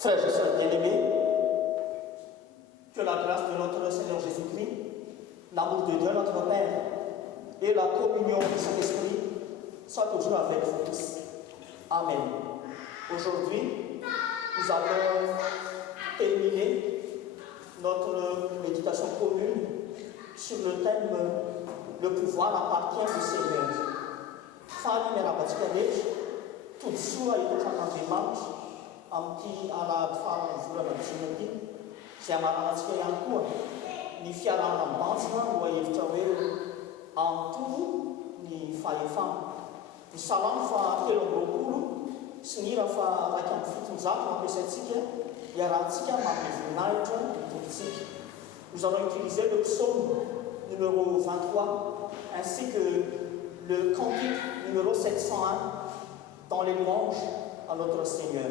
Frères et sœurs bien-aimés, que la grâce de notre Seigneur Jésus-Christ, l'amour de Dieu notre Père et la communion du Saint-Esprit soient toujours avec vous tous. Amen. Aujourd'hui, nous allons terminer notre méditation commune sur le thème « Le pouvoir appartient au Seigneur ». Fali miarabatsika toute soa hipetra'Andriamanitra amin'ity alahady farany volana dimy ity izay amaranantsika ihany koa ny fiarahana ambantsina no ahevitra hoe antono ny fahefana. Ny salamo fa 7 sy ny hira fa 150 mampiasaintsika iarahantsika manome voninahitra mitontsika. Nous allons utiliser le psaume numéro 23 ainsi que le cantique numéro 701 dans les louanges à notre Seigneur.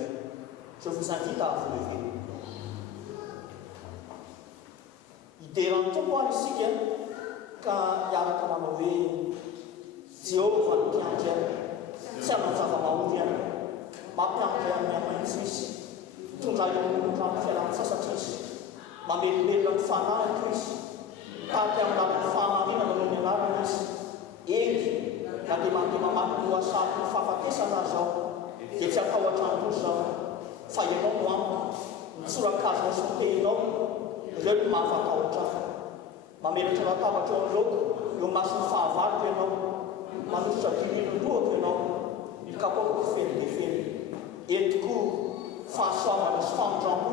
Je vous invite à vous lever. Iderany tompo isika ka hiaraka manao hoe Jehovah no mpiandry any, tsy amin'ny zava-mahory any, mampiandry amin'ny amaintsy izy, mitondra eo rano fialan-tsasatra izy, mamelomelo ny fanahiko izy, taty amin'ny lalany fanahariana noho ny anarana izy. Eny na dia mandeha mamaky lohasaty ny fahafatesana zao dia tsy atao an-trano zao fa ianao no amiko mitsorakazona sy mitenao ireo no mahafatahotra mamelatra latabatra eo amin'ny laoka eo masony fahavariko ianao manositra dinilon-dohako ianao mikapoaka feny dia feny. Eny tokoa fahasoavana sy famindrampo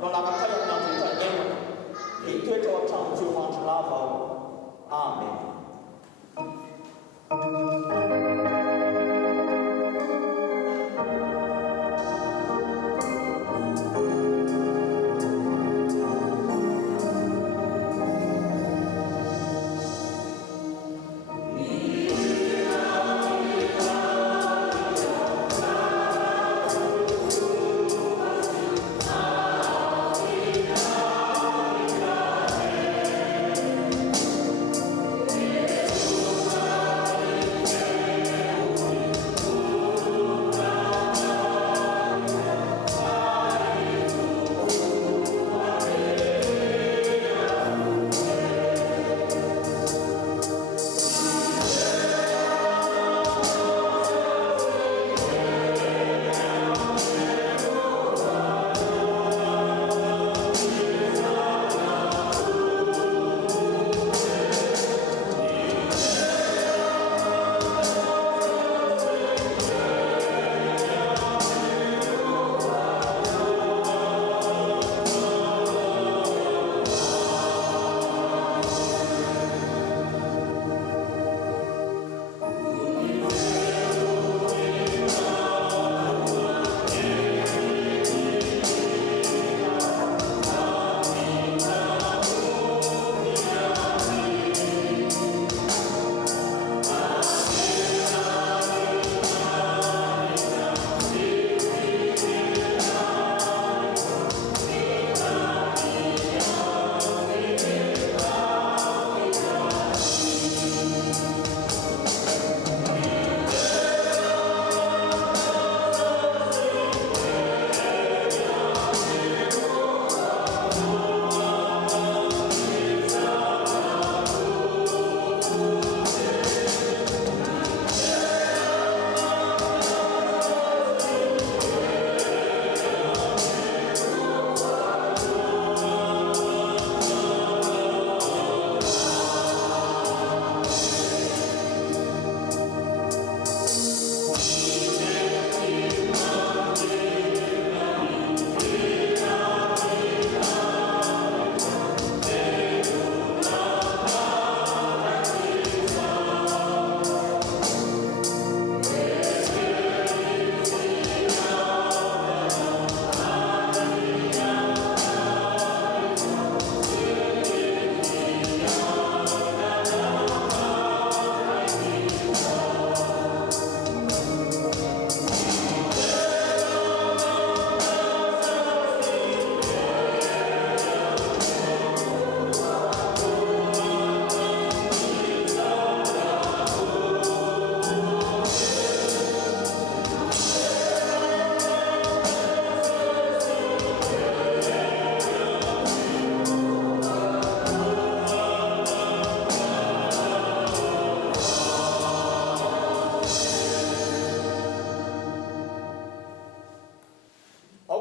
no ananakay amin'ny andro rehetra iainana dia toetra ao an-trano Jehova andro lava ao. Amen. Yeah.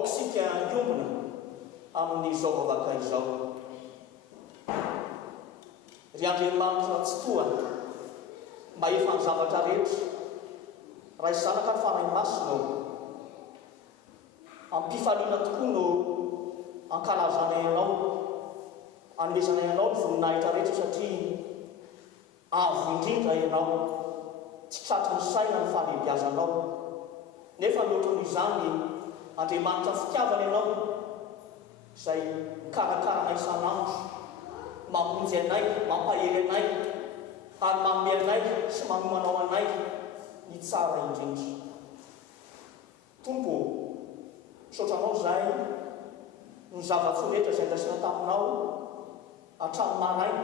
aokisika iombona amin'izao vavaka izao. Ry Andriamanitra tsy toa mba efa ny zavatra rehetra raha izanaka ny fanahy masinao. Ampifaliana tokoa no ankalazanay ianao, anomezanay ianao ny voninahitra rehetra satria avo indrindra ianao, tsy tratry ny saina ny fahalebiazanao. Nefa mihoatran'izany Andriamanitra fitiavana ianao izay mikarakarana isan'andro, mamonjy anay, mampahery anay ary manome anay sy manomanao anay ny tsara indrindra. Tompo, misaotranao izay ny zava-tsoa rehetra izay andrasana taminao hatramin'ny maraina,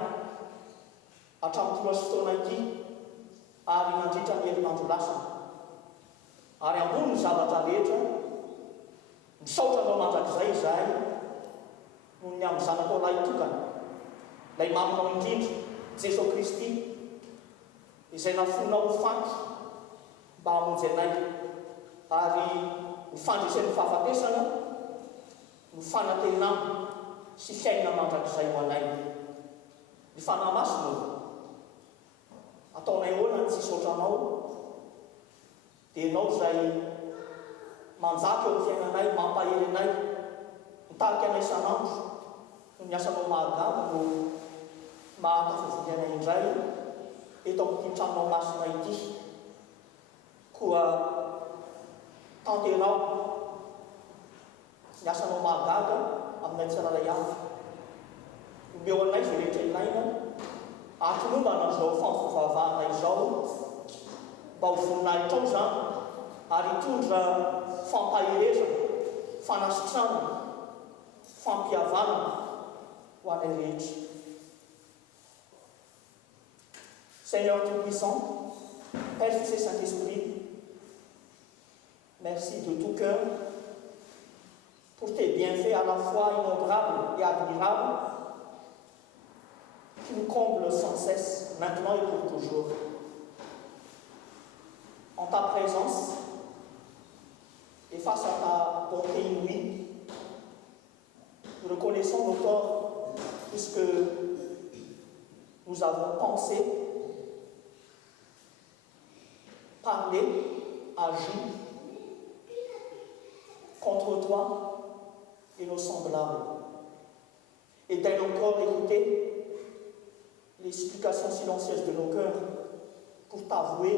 hatramin'ny toa sy fotoana ity ary nandritra ny herinandro lasana. Ary ambony ny zavatra rehetra, misaotranao mandrakizay izahay noho ny amin'ny zanakao lahy tokana, ilay maminao indrindra Jesosy Kristy izay nafonao faty mba hamonjy anay ary ny fandresen'ny fahafatesana, ny fanantenana sy fiainana mandrakizay ho anay. Ny fanahy masina ataonay ahoana ny tsy hisaotranao, dia ianao izay manjaka eo amin'ny fiainanay, mampahery anay, mitarika anay isan'andro. Ny asanao mahagaga no mahatafavory anay indray eto amin'ity tranonao masina ity. Koa tanterao ny asanao mahagaga aminay tsirairay avy. Omeo anay izay rehetra ilaina atolombana izao fampivavahana izao, mba ho voninahitrao izany ary hitondra fampaherezana, fanasitrana, fampihavanana ho anay rehetra. Seigneur Tout-Puissant, Père, Fils et Saint-Esprit, merci de tout cœur pour tes bienfaits à la fois innombrables et admirables qui nous comblent sans cesse, maintenant et pour toujours. En ta présence et face à ta bonté inouïe, nous reconnaissons nos torts puisque nous avons pensé, parlé, agi contre toi et nos semblables. Et daigne encore écouter les supplications silencieuses de nos cœurs pour t'avouer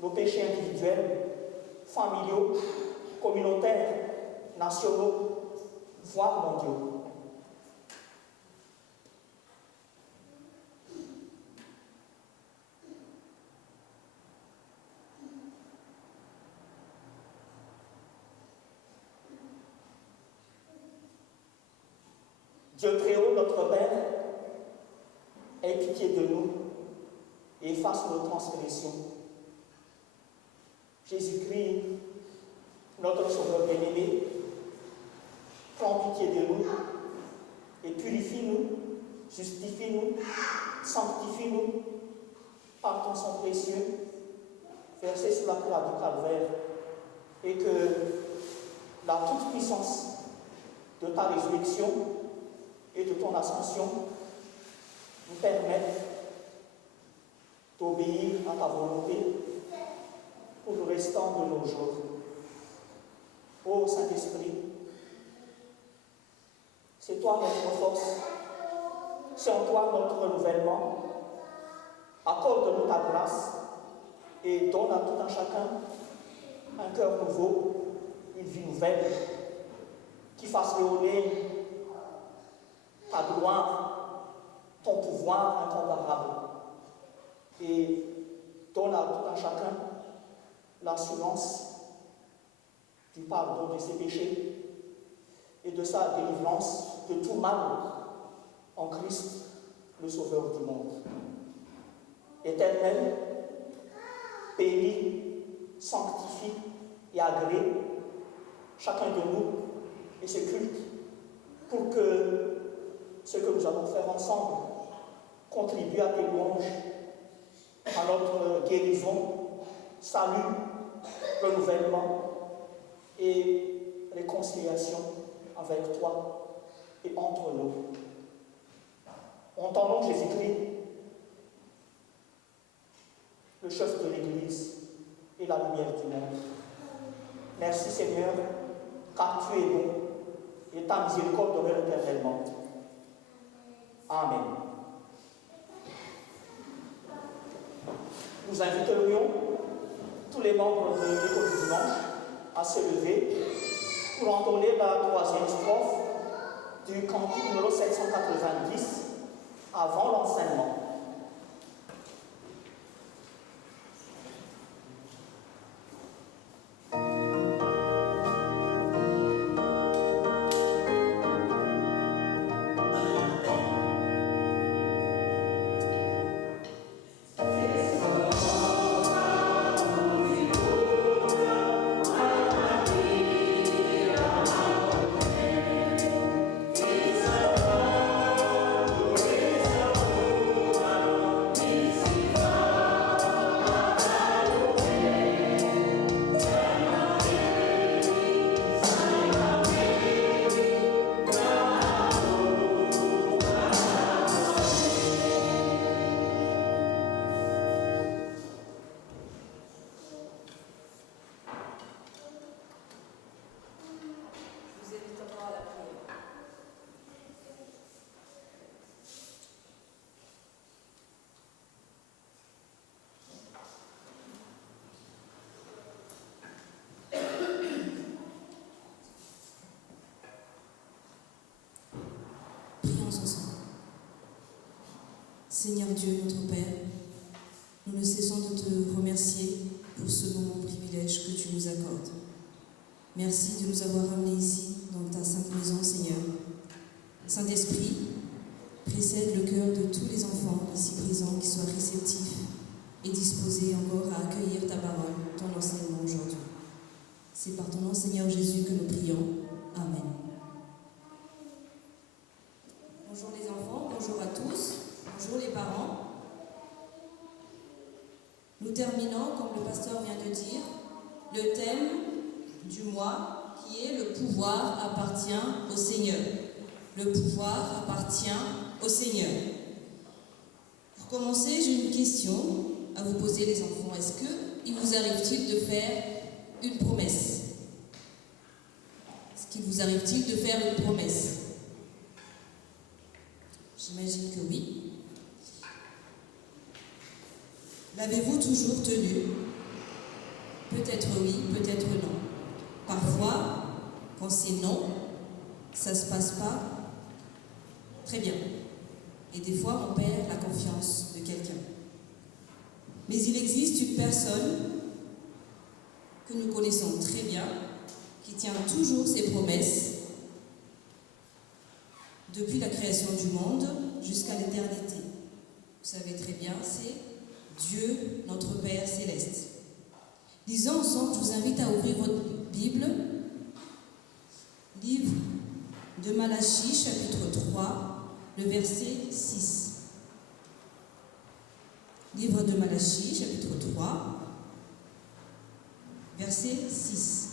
nos péchés individuels, familiaux, communautaires, nationaux, voire mondiaux. Dieu très haut, notre Père, aie pitié de nous et efface nos transgressions. Jésus-Christ, notre Sauveur bien-aimé, prends pitié de nous et purifie-nous, justifie-nous, sanctifie-nous par ton sang précieux versé sur la croix du Calvaire, et que la toute-puissance de ta résurrection et de ton ascension nous permette d'obéir à ta volonté pour le restant de nos jours. Ô Saint-Esprit, c'est toi notre force, c'est en toi notre renouvellement. Accorde-nous ta grâce et donne à tout un chacun un cœur nouveau, une vie nouvelle, qui fasse rayonner ta gloire, ton pouvoir incomparable, et donne à tout un chacun l'assurance du pardon de ses péchés et de sa délivrance de tout mal en Christ, le Sauveur du monde. Éternel, bénis, sanctifie et agrée chacun de nous et ce culte pour que ce que nous allons faire ensemble contribue à tes louanges, à notre guérison, salut, renouvellement et réconciliation. réconciliation avec toi et entre nous. En ton nom, Jésus-Christ, le chef de l'Église et la lumière du monde. Merci Seigneur, car tu es bon et ta miséricorde demeure éternellement. Amen. Nous inviterions tous les membres de l'école du dimanche à se lever pour entonner la troisième strophe du cantique numéro 790 avant l'enseignement. Seigneur Dieu, notre Père, nous ne cessons de te remercier pour ce moment privilège que tu nous accordes. Merci de nous avoir ramenés ici, dans ta sainte maison, Seigneur. Saint-Esprit, précède le cœur de tous les enfants ici présents qui soient réceptifs et disposés encore à accueillir ta parole, ton enseignement aujourd'hui. C'est par ton nom, Seigneur Jésus, que nous prions. Amen. Bonjour les enfants, bonjour à tous. Bonjour les parents. Nous terminons, comme le pasteur vient de dire, le thème du mois qui est « Le pouvoir appartient au Seigneur ». Le pouvoir appartient au Seigneur. Pour commencer, j'ai une question à vous poser les enfants. Est-ce qu'il vous arrive-t-il de faire une promesse? Est-ce qu'il vous arrive-t-il de faire une promesse? J'imagine que oui. L'avez-vous toujours tenu? Peut-être oui, peut-être non. Parfois, quand c'est non, ça ne se passe pas très bien. Et des fois, on perd la confiance de quelqu'un. Mais il existe une personne que nous connaissons très bien, qui tient toujours ses promesses depuis la création du monde jusqu'à l'éternité. Vous savez très bien, c'est Dieu, notre Père céleste. Lisons ensemble, je vous invite à ouvrir votre Bible, livre de Malachie, chapitre 3, le verset 6. Livre de Malachie, chapitre 3, verset 6.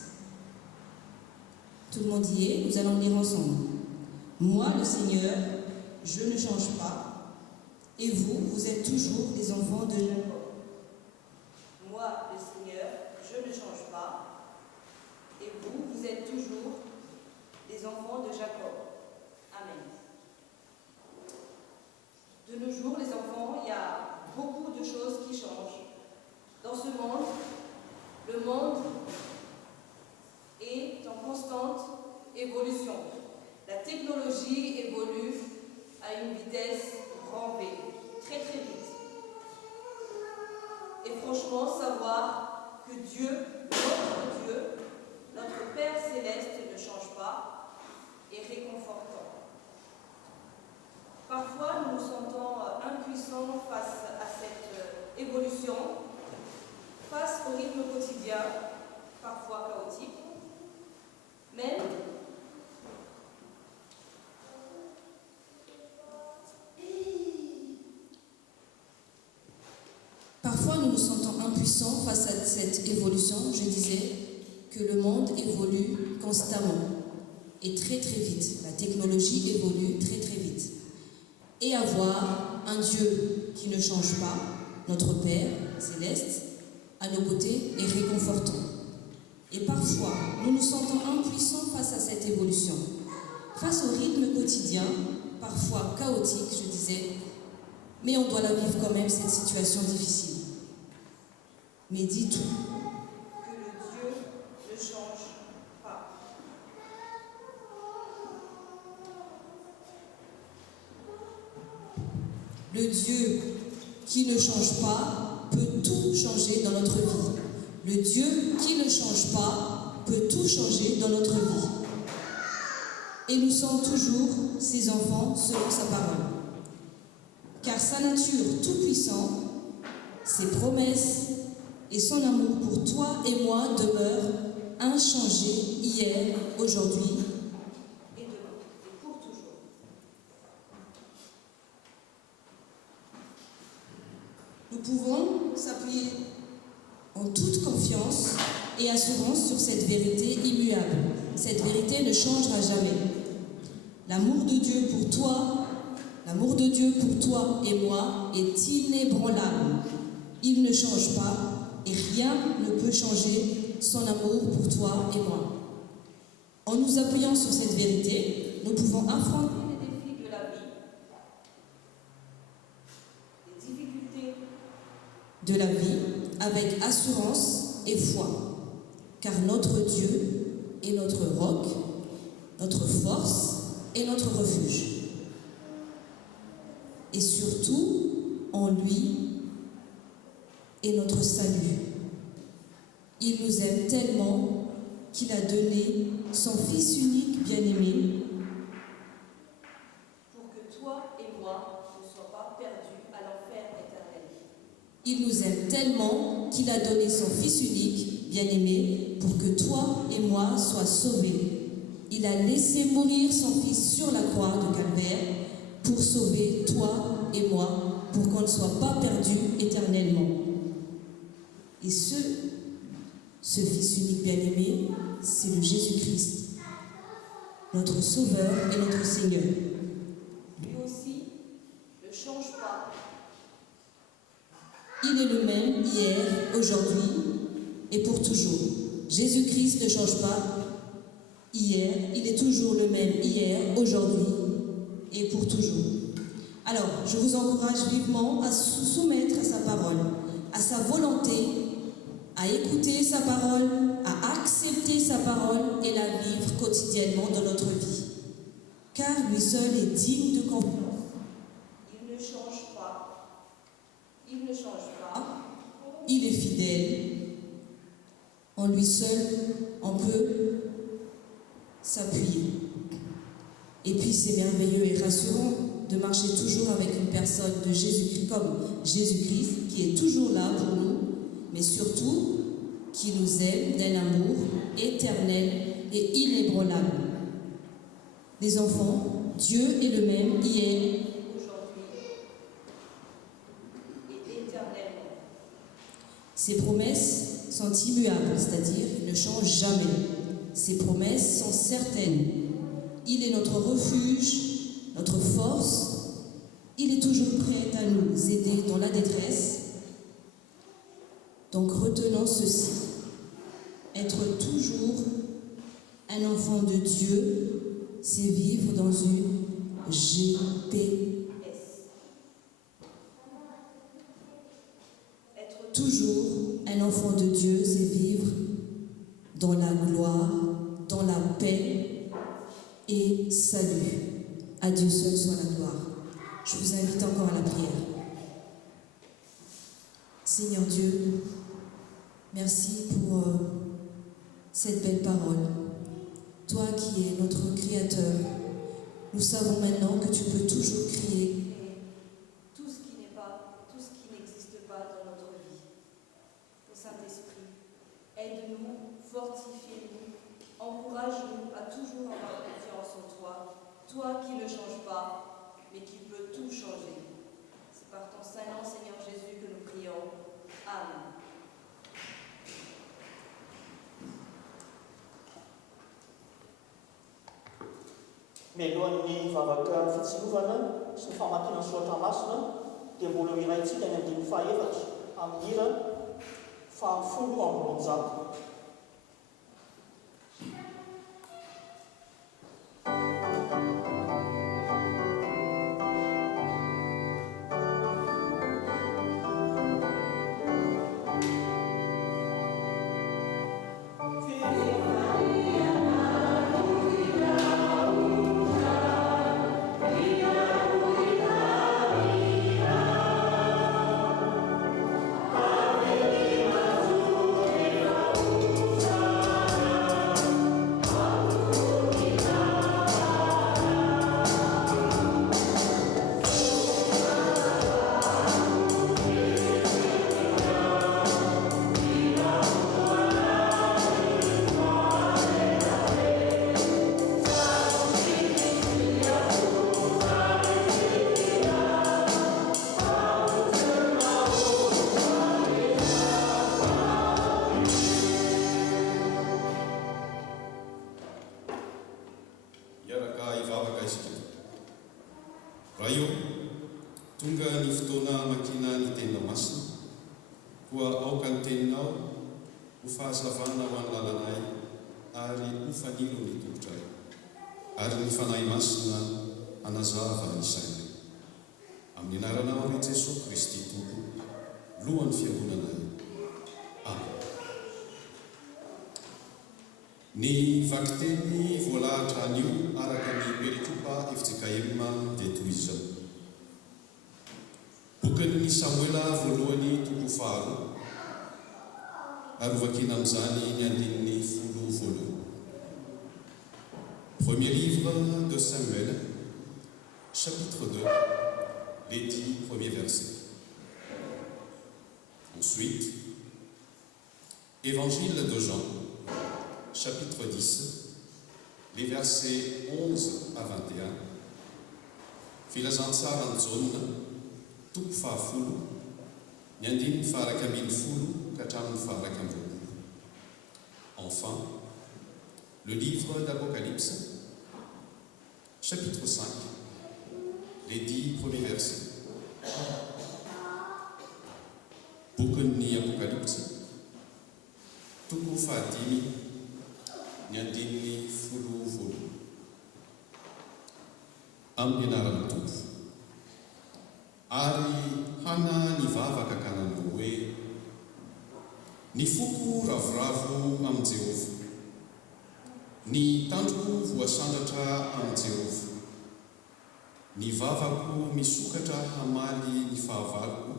Tout le monde y est, nous allons lire ensemble. Moi, le Seigneur, je ne change pas. Et vous, vous êtes toujours des enfants de Jacob. Moi, le Seigneur, je ne change pas. Et vous, vous êtes toujours des enfants de Jacob. Amen. De nos jours, les enfants, il y a beaucoup de choses qui changent. Dans ce monde, le monde est en constante évolution. La technologie évolue à une vitesse grand V, très très vite. Et franchement, savoir que Dieu, notre Père céleste ne change pas, est réconfortant. Parfois, nous nous sentons impuissants face à cette évolution, face au rythme quotidien, parfois chaotique. Même parfois, nous nous sentons impuissants face à cette évolution. Je disais que le monde évolue constamment. et très très vite. La technologie évolue très très vite. Et avoir un Dieu qui ne change pas, notre Père céleste, à nos côtés est réconfortant. Et parfois, nous nous sentons impuissants face à cette évolution. Face au rythme quotidien, parfois chaotique, je disais, mais on doit la vivre quand même, cette situation difficile. Mais dis tout. Que le Dieu ne change pas. Le Dieu qui ne change pas peut tout changer dans notre vie. Le Dieu qui ne change pas peut tout changer dans notre vie. Et nous sommes toujours ses enfants selon sa parole. Car sa nature tout-puissante, ses promesses et son amour pour toi et moi demeurent inchangés hier, aujourd'hui et demain, et pour toujours. Nous pouvons s'appuyer en toute confiance et assurance sur cette vérité immuable. Cette vérité ne changera jamais. L'amour de Dieu pour toi et moi est inébranlable. Il ne change pas et rien ne peut changer son amour pour toi et moi. En nous appuyant sur cette vérité, nous pouvons affronter les défis de la vie, les difficultés de la vie avec assurance et foi, car notre Dieu est notre roc, notre force et notre refuge. Et surtout, en lui est notre salut. Il nous aime tellement qu'il a donné son Fils unique bien-aimé pour que toi et moi ne soient pas perdus à l'enfer éternel. Il nous aime tellement qu'il a donné son Fils unique bien-aimé pour que toi et moi soient sauvés. Il a laissé mourir son Fils sur la croix de Calvaire pour sauver toi et moi, pour qu'on ne soit pas perdus éternellement. Et ce Fils unique bien-aimé, c'est le Jésus-Christ, notre Sauveur et notre Seigneur. Lui aussi ne change pas. Il est le même hier, aujourd'hui et pour toujours. Jésus-Christ ne change pas hier, il est toujours le même hier, aujourd'hui et pour toujours. Alors, je vous encourage vivement à se soumettre à sa parole, à sa volonté, à écouter sa parole, à accepter sa parole et la vivre quotidiennement dans notre vie. Car lui seul est digne de confiance. Il ne change pas. Il ne change pas. Il est fidèle. En lui seul, on peut s'appuyer. Et puis c'est merveilleux et rassurant de marcher toujours avec une personne de Jésus-Christ, comme Jésus-Christ, qui est toujours là pour nous, mais surtout qui nous aime d'un amour éternel et inébranlable. Les enfants, Dieu est le même hier, aujourd'hui et éternellement. Ses promesses sont immuables, c'est-à-dire qu'il ne change jamais. Ses promesses sont certaines. Il est notre refuge, notre force. Il est toujours prêt à nous aider dans la détresse. Donc retenons ceci. Être toujours un enfant de Dieu, c'est vivre dans une GPS. Être toujours un enfant de Dieu, c'est vivre dans la gloire, dans la paix et salut. À Dieu seul soit la gloire. Je vous invite encore à la prière. Seigneur Dieu, merci pour cette belle parole. Toi qui es notre Créateur, nous savons maintenant que tu peux toujours créer tout ce qui n'est pas, tout ce qui n'existe pas dans notre vie. Au Saint-Esprit, aide-nous, fortifie-nous, encourage-nous à toujours avoir confiance en toi, toi qui ne changes pas, mais qui peux tout changer. C'est par ton Saint-Nom, Seigneur Jésus, que nous prions. Amen. Mialohan'ny vavaka fitsilovana sy ny famakiana soatra masina dia mbola iraintsika ny andiny fahaefatra amin'ny hira fahafolo amby roanjato. Ny vakiteny voalahatra anio araka ny perikopa FJKM dia toy izao. Bokin'ny Samuela voalohany toko faharoa ary vakina amin'izany ny andininy folo voalohany. Premier livre de Samuel, chapitre 2, les 10 premiers versets. Ensuite, Évangile de Jean, chapitre 10, les versets 11 à 21. Filazantsara ny jauna, toko fahafolo, ny andininy faharaka ambin'ny folo ka hatramin'ny faharaka amby roapolo. Enfin, le livre d'Apocalypse, chapitre 5, les 10 premiers versets. Bokin'ny Apocalypse, toko fahadimy, ny andininy folo voalohany. Amin'ny anarana Tompo. Ary hana ny vavaka ka nanao hoe: ny foko ravoravo amin'ny Jehova, ny tandroko voasandratra amin'ny Jehova, ny vavako misokatra hamaly ny fahavaloko,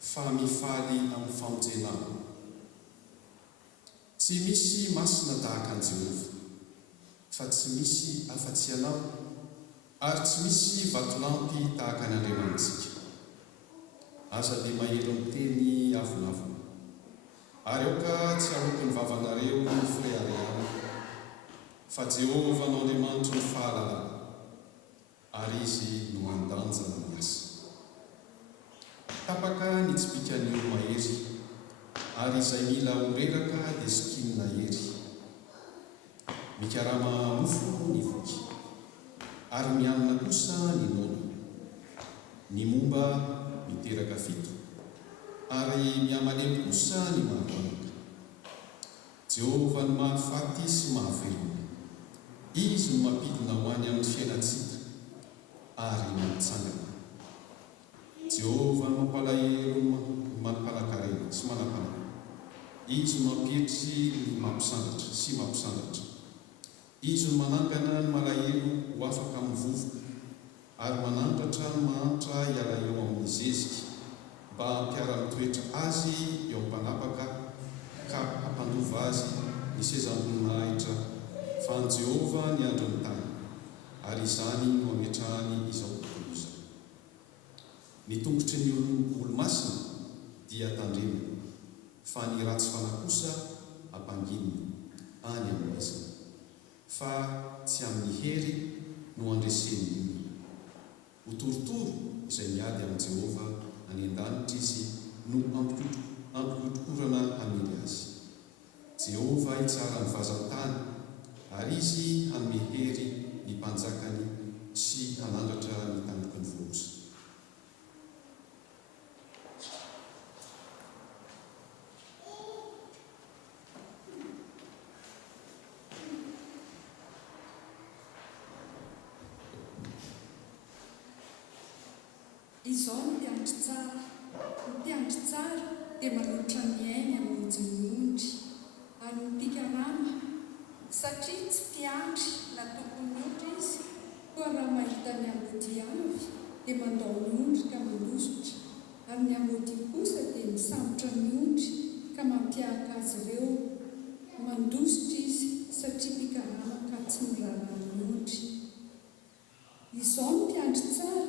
fa mifaly amin'ny famonjenana. Tsy misy masina tahaka an'i Jehova, fa tsy misy afa-tsy anao, ary tsy misy vatolampy tahaka an'Andriamantsika. Aza dia mahelo miteny avonavona, ary aoka tsy ahoky ny vavanareo ny fireharehana, fa Jehova no Andriamanitro ny fahalalana, ary izy no mandanja ny asa. Tapaka ny tsipikan'io mahery, ary izay mila oreraka dia sikinina hery. Mikarama mofo ny voky, ary mianina kosa ny nono. Ny momba miteraka fito, ary miamalemy kosa ny mahatanaka. Jehova no mahafaty sy mahavelona, izy no mampidina ho any amin'ny fiainantsika ary mampitsangana. Jehova no mampalahelo, mampalakarena sy manapana. Izy no mampiditry ny mampisandatra sy mampisandatra. Izy no manangana ny malahelo ho afaka amin'ny vovoka, ary manandratra ny mantra hiala eo amin'ny zezika, mba hampiara-mitoetra azy eo ampanapaka ka hampandova azy ny sezam-boninahitra. Fa ny Jehova ny andro ny tany, ary izany no ametrahany izao tontolo izao. Ny tongotry ny olo-masina dia tandremana, fa ny ratsy fanahy kosa hampanginina any amin'ny mesana. Fa tsy amin'ny hery no andreseny olona. Ho torotoro izay miady amin'ny Jehova any an-danitra izy no ampikotokorana hamely azy. Jehova hitsara ny vazan-tany, ary izy hanome hery ny mpanjaka izao no mpianatra tsara. Ny mpianatra tsara dia manolotra miaina amin'ny jon'ondry ary mipikarana satria tsy mpiandry na tokony ondry izy koa raha mahita ny amody avy dia mandao ny ondry ka mandositra ary ny amody kosa dia misambotra ny ondry ka mampiahaka azy ireo. Mandositra izy satria mpikarana ka tsy mirarana ny ondry. Izao no mpiandry tsara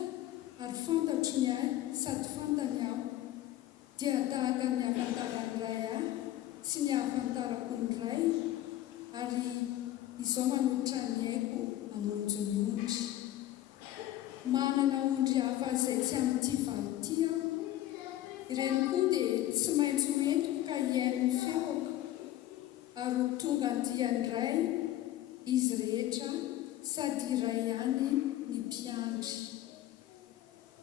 ary fantatro ny ahy sady fantany aho dia tahaka ny hafantarany ray ahy sy ny hafantarako ny ray ary izao manolotra ny aiko hamonjy ny ondry. Manana ondry hafa izay tsy amin'ity valy ity aho. Ireny koa dia tsy maintsy hoentiko ka hiaino ny feoko ary ho tonga andiany ray izy rehetra sady iray ihany ny mpiandry.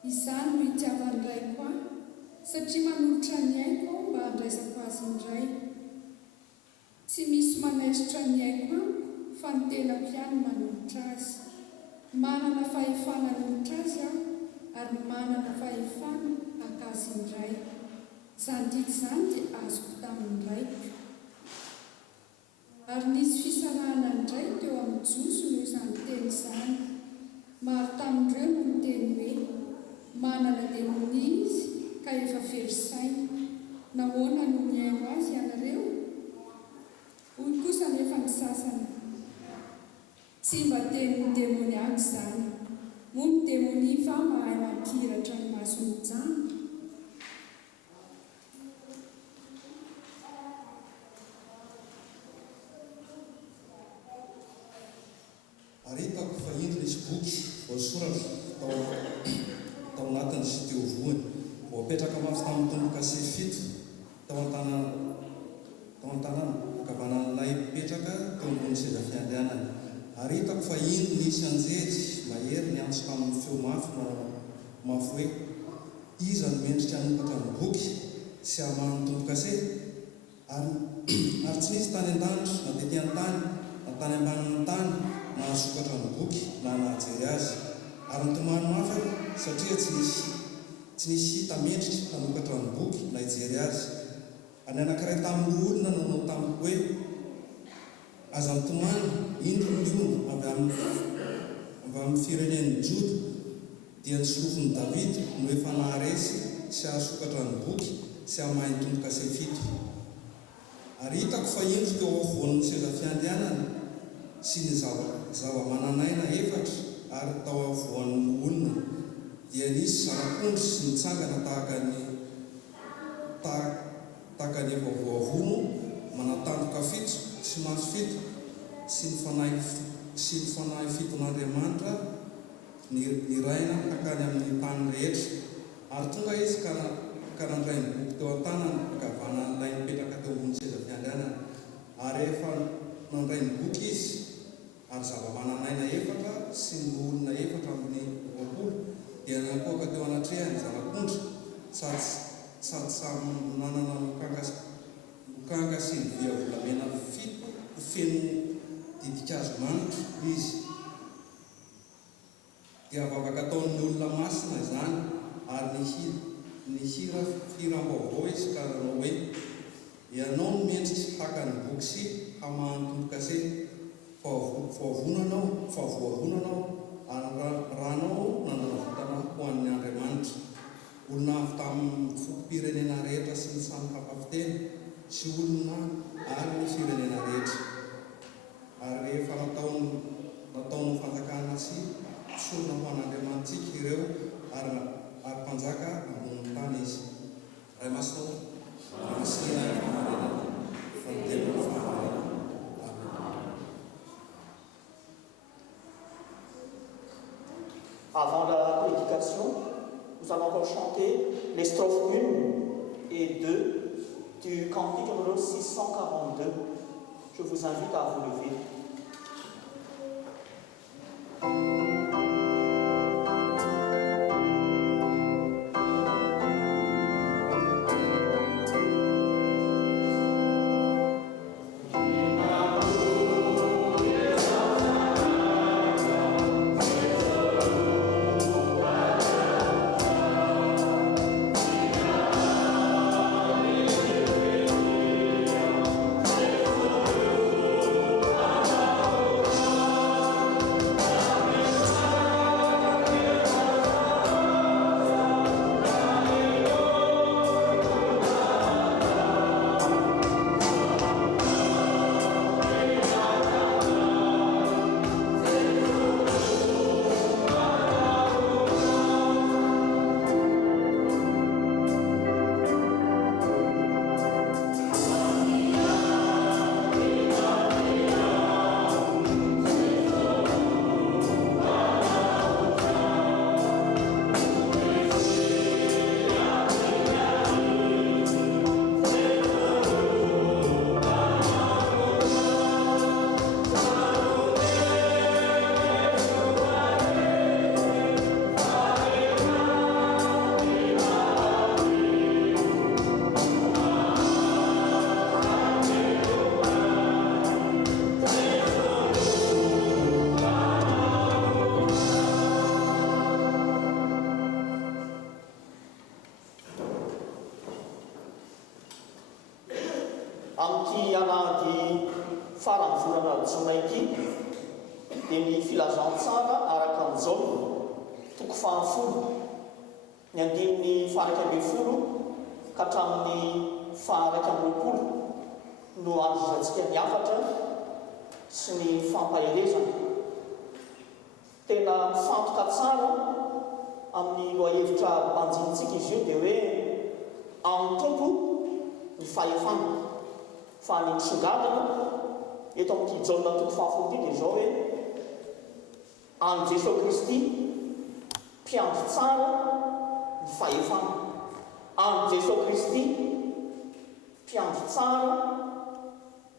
Izany no hitiavany ray koa satria manolotra ny aiko mba handraisako azy ny ray. Tsy misy manaisitra ny aiko amiko fa ny tenako ihany manolotra azy. Manana fahefana hanolotra azy aho ary manana fahefana haka azy ny ray. Izany didy izany dia azoko tamin'ny raiko. Ary nisy fisarahana ny ray teo amin'ny joso noho izany teny izany. Maro tamin'ireo no miteny hoe manana demoni izy ka efa very saina. Nahoana no miaino azy ianareo? Hoy kosa nefa ny sasany. Tsy mba tenin'ny demoniaka izany. Moa ny demoni fa mahay mampihiratra ny masony jano. Aritako fa indro nisy boky voasoratra tao anatin'ny sy teo voany voapetraka mafy tamin'ny tombo-kase 7 tao an-tanàna ankavanan'ilay mipetraka teo ambony seza fiandehanana. Aritako fa indro nisy anjely mahery ny antso tamin'ny feo mafy hoe iza no mendrika hanokatra ny boky sy haman'ny tombo-kase ary tsy nisy tany an-danitra na tetỳ an-tany na tany ambanin'ny tany na hasokatra ny boky na nahajery azy ary nitomany mafy satria tsy nisy hita mendrika hanokatra ny boky na hijery azy. Any anankiray tamin'ny olona nanao tamiko hoe aza nitomany indro ny olona avy amin'ny firenen'ny Joda dia ny sorofon'i Davida no efa naharesy sy hahasokatra ny boky sy hamahy ny tombo-kase 7. Ary hitako fa indro teo afovoan'ny seza fiandehanana sy ny zava-mananaina efatra ary tao afovoan'ny olona dia nisy zanak'ondry sy nitsangana tahaka ny efa voavono manatandoka 7 sy maso 7 sy ny fanahy 7n'Andriamanitra ny raina hakany amin'ny tany rehetra. Ary tonga izy ka nandray ny boky teo an-tanany ankavanan'ilay mipetraka teo ambony seza fiandehanana. Ary efa nandray ny boky izy ary zava-mananaina efatra sy ny olona efatra amin'ny 20 dia napoaka teo anatrehany zanak'ondry sady samy nanana lokanga sy ny via volamena 7 feno didikazo manitra izy. Dia vavaka ataon'ny olona masina izany ary ny hira firam-baovao izy ka nanao hoe ianao no mendrika haka ny boky sy hamahy ny tombo-kase fa voavonanao ary ranao nanavotana ho an'ny Andriamanitra. Olona avy tamin'ny fokom-pirenena rehetra sy ny samy hafafiteny sy olona ary ny firenena rehetra. Ary rehefa nataony fanjakana sy solona ho an'Andriamanitsika ireo ary mpanjaka ambony tany izy. Ray masina masina fantelo famarana. Avant la prédication, nous allons encore chanter les strophes 1 et 2 du cantique numéro 642. Je vous invite à vous lever. Amin'ity anandy farany volana jona ity dia ny filazantsara araka amin'izao toko fahafolo ny andininy faharaiky ambin'ny folo ka hatramin'ny faharaiky ambin'ny no androzatsika ny hafatra sy ny fampaherezana. Tena fantoka tsara amin'ny lohahevitra banjinitsika izy io dia hoe amin'ny tompo ny fahefana, fa ny misongadana eto amin'ity jaona toko fahafolo ity dia izao hoe any Jesosy Kristy mpiandro tsara ny fahefana, any Jesosy Kristy mpiandro tsara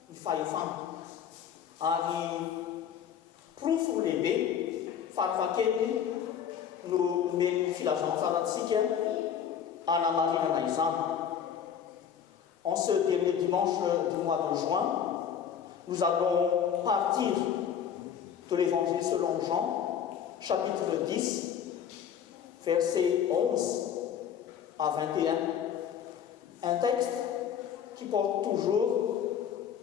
ny fahefana. Ary profo lehibe farafakely no omeny filazantsaratsika anamarinana izany. En ce dernier dimanche du mois de juin, nous allons partir de l'évangile selon Jean, chapitre 10, versets 11 à 21. Un texte qui porte toujours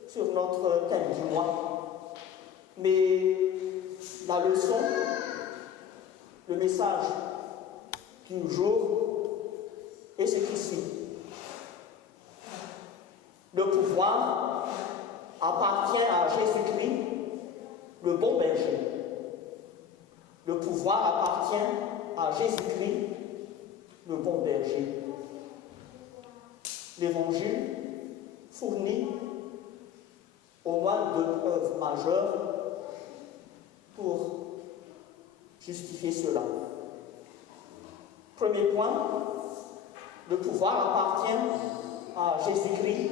sur notre thème du mois. Mais la leçon, le message du jour est ce qui suit. Le pouvoir appartient à Jésus-Christ, le bon berger. Le pouvoir appartient à Jésus-Christ, le bon berger. L'Évangile fournit au moins deux preuves majeures pour justifier cela. Premier point, le pouvoir appartient à Jésus-Christ,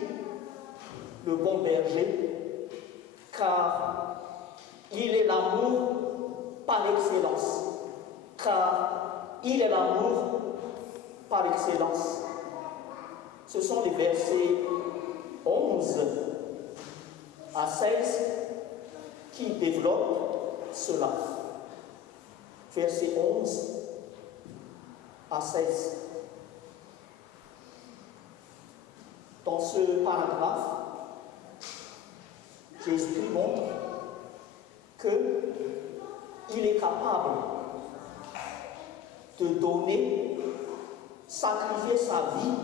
le bon berger, car il est l'amour par excellence. Car il est l'amour par excellence. Ce sont les versets 11 à 16 qui développent cela. Versets 11 à 16. Dans ce paragraphe, Jésus montre qu'il est capable de donner, sacrifier sa vie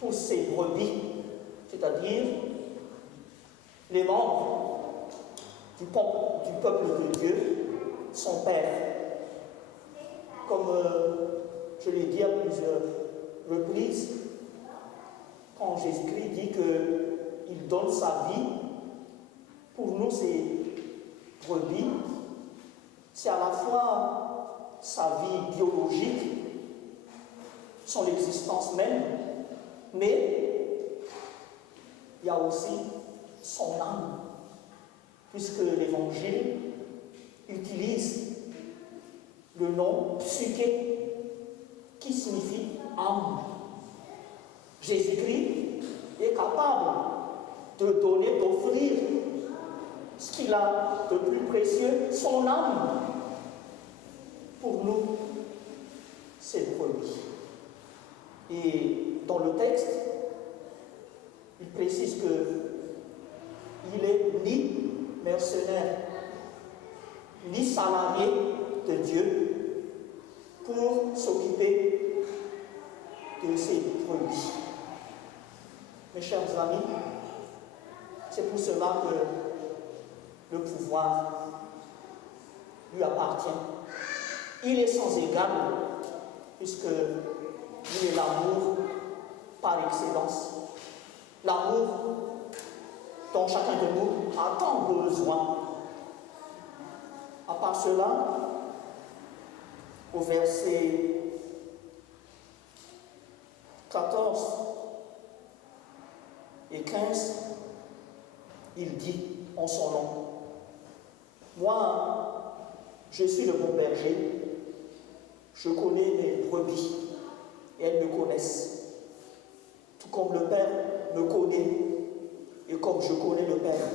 pour ses brebis, c'est-à-dire les membres du peuple de Dieu, son Père. Comme je l'ai dit à plusieurs reprises, quand Jésus-Christ dit qu'il donne sa vie pour nous, ses brebis, c'est à la fois sa vie biologique, son existence même, mais il y a aussi son âme, puisque l'Évangile utilise le nom psyché qui signifie âme. Jésus-Christ est capable de donner, d'offrir ce qu'il a de plus précieux, son âme, pour nous, ses brebis. Et dans le texte, il précise qu'il est ni mercenaire, ni salarié de Dieu pour s'occuper de ses brebis. Mes chers amis, c'est pour cela que le pouvoir lui appartient. Il est sans égal, puisqu'il est l'amour par excellence. L'amour dont chacun de nous a tant besoin. À part cela, au verset 14 et 15, il dit en son nom: moi, je suis le bon berger, je connais mes brebis et elles me connaissent, tout comme le Père me connaît et comme je connais le Père.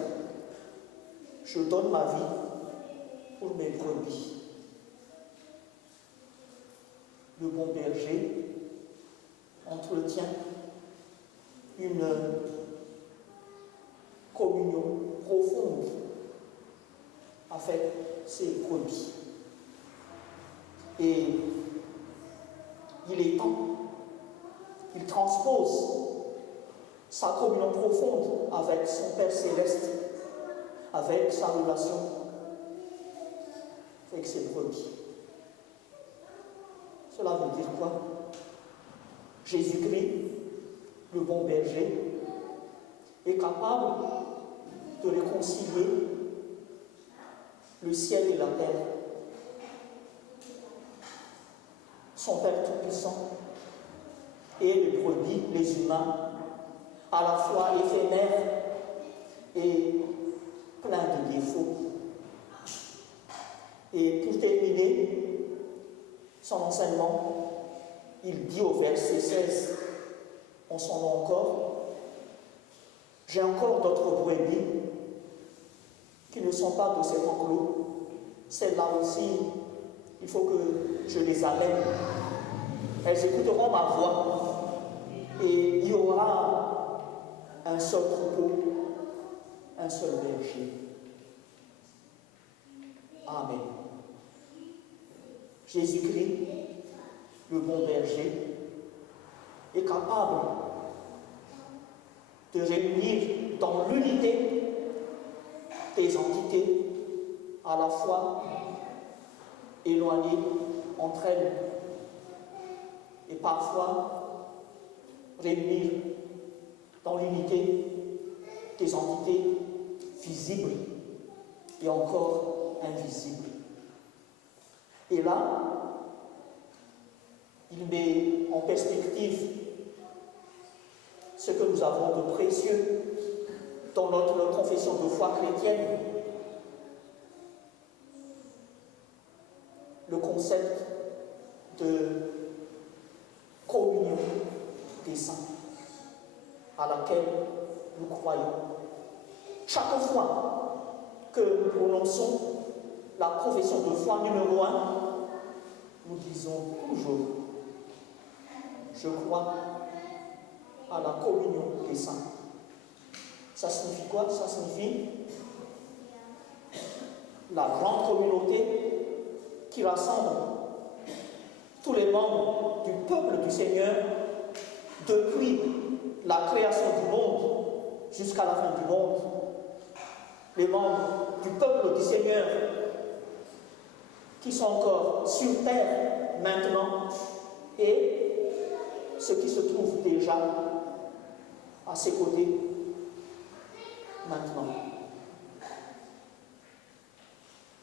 Je donne ma vie pour mes brebis. Le bon berger entretient une avec ses brebis. Et il est temps, il transpose sa communion profonde avec son Père céleste, avec sa relation avec ses brebis. Cela veut dire quoi? Jésus-Christ, le bon berger, est capable de réconcilier le ciel et la terre. Son Père Tout-Puissant et les brebis, les humains, à la fois éphémères et pleins de défauts. Et pour terminer son enseignement, il dit au verset 16, on s'en va encore, « J'ai encore d'autres brebis qui ne sont pas de cet enclos. Celles-là aussi, il faut que je les amène. Elles écouteront ma voix et il y aura un seul troupeau, un seul berger. » Amen. Jésus-Christ, le bon berger, est capable de réunir dans l'unité des entités à la fois éloignées entre elles et parfois réunir dans l'unité des entités visibles et encore invisibles. Et là, il met en perspective ce que nous avons de précieux dans notre confession de foi chrétienne, le concept de communion des saints à laquelle nous croyons. Chaque fois que nous prononçons la confession de foi numéro 1, nous disons toujours « Je crois à la communion des saints ». Ça signifie quoi? Ça signifie la grande communauté qui rassemble tous les membres du peuple du Seigneur depuis la création du monde jusqu'à la fin du monde. Les membres du peuple du Seigneur qui sont encore sur terre maintenant et ceux qui se trouvent déjà à ses côtés maintenant.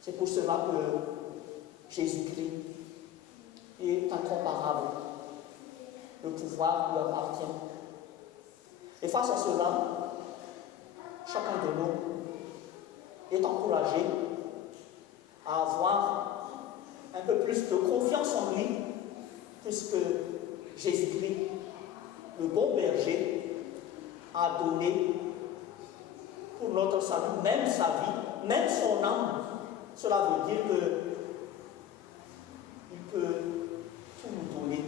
C'est pour cela que Jésus-Christ est incomparable. Le pouvoir lui appartient. Et face à cela, chacun de nous est encouragé à avoir un peu plus de confiance en lui, puisque Jésus-Christ, le bon berger, a donné pour notre salut, même sa vie, même son âme. Cela veut dire qu'il peut tout nous donner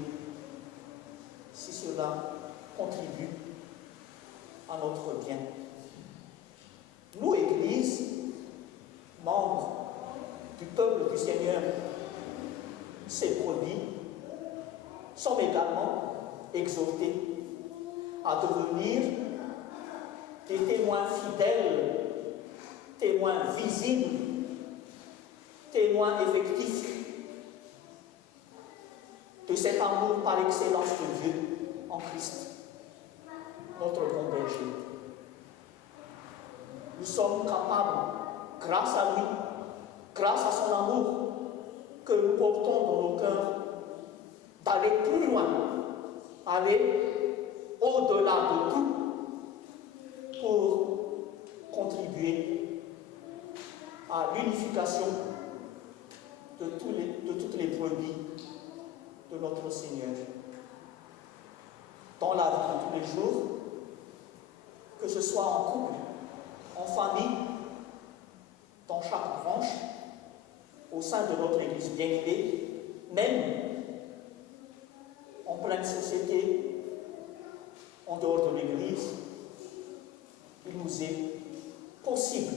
si cela contribue à notre bien. Nous, Église, membres du peuple du Seigneur, ces brebis, sommes également exhortés à devenir des témoins fidèles, témoins visibles, témoins effectifs de cet amour par excellence de Dieu en Christ, notre bon berger. Nous sommes capables, grâce à lui, grâce à son amour que nous portons dans nos cœurs, d'aller plus loin, aller au-delà de tout pour contribuer à l'unification de toutes les brebis de notre Seigneur. Dans la vie de tous les jours, que ce soit en couple, en famille, dans chaque branche, au sein de notre Église bien-aimée, même en pleine société, en dehors de l'Église, il nous est possible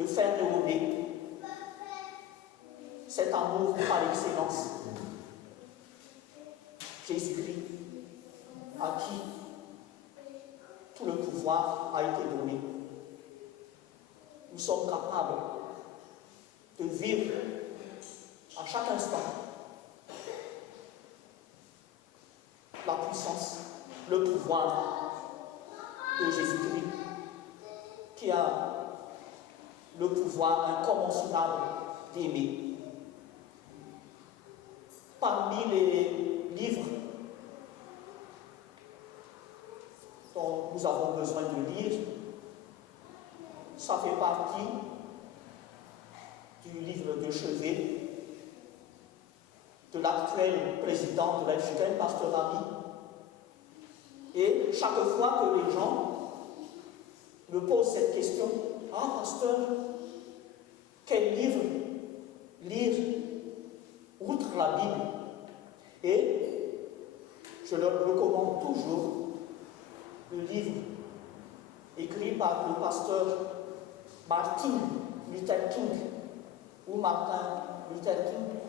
de faire rayonner cet amour par excellence. Jésus-Christ, à qui tout le pouvoir a été donné. Nous sommes capables de vivre à chaque instant la puissance, le pouvoir de Jésus-Christ, qui a le pouvoir incommensurable d'aimer. Parmi les livres dont nous avons besoin de lire, ça fait partie du livre de chevet de l'actuel président de l'Institut, Pasteur Rami. Et chaque fois que les gens me posent cette question, « Ah, pasteur, quel livre lire outre la Bible ?» Et je leur recommande toujours le livre écrit par le pasteur Martin Luther King, ou Martin Luther King,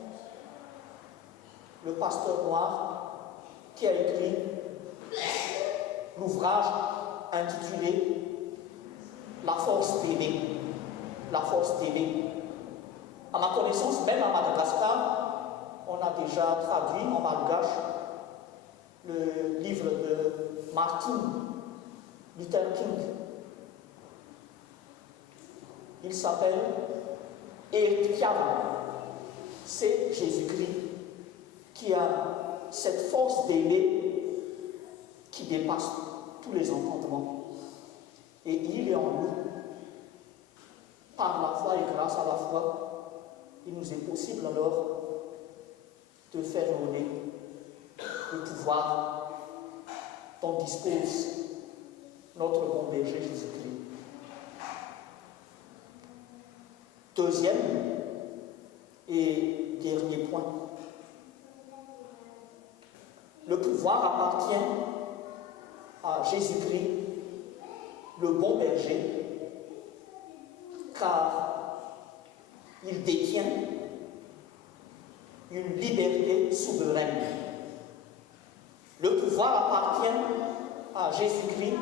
le pasteur noir, qui a écrit l'ouvrage intitulé La force d'aimer. La force d'aimer. À ma connaissance, même à Madagascar, on a déjà traduit en malgache le livre de Martin Luther King. Il s'appelle Ertiam. C'est Jésus-Christ qui a cette force d'aimer qui dépasse tous les entendements. Et il est en nous. Par la foi et grâce à la foi, il nous est possible alors de faire rayonner le pouvoir dont dispose notre bon berger Jésus-Christ. Deuxième et dernier point. Le pouvoir appartient à Jésus-Christ, le bon berger, car il détient une liberté souveraine. Le pouvoir appartient à Jésus-Christ,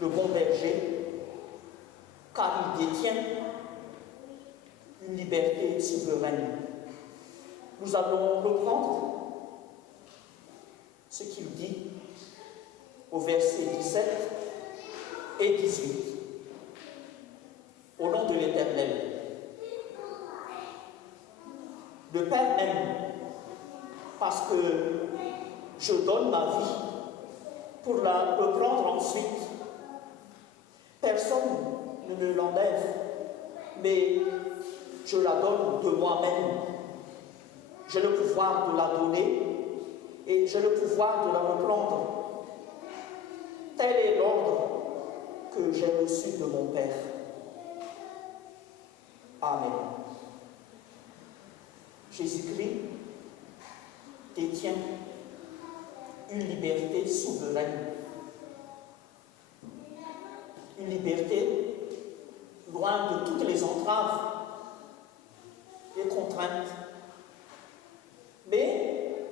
le bon berger, car il détient une liberté souveraine. Nous allons reprendre ce qu'il dit au verset 17 et 18. Au nom de l'Éternel, le Père m'aime parce que je donne ma vie pour la reprendre ensuite. Personne ne me l'enlève, mais je la donne de moi-même. J'ai le pouvoir de la donner et j'ai le pouvoir de la reprendre. Tel est l'ordre que j'ai reçu de mon Père. Amen. Jésus-Christ détient une liberté souveraine. Une liberté loin de toutes les entraves et contraintes. Mais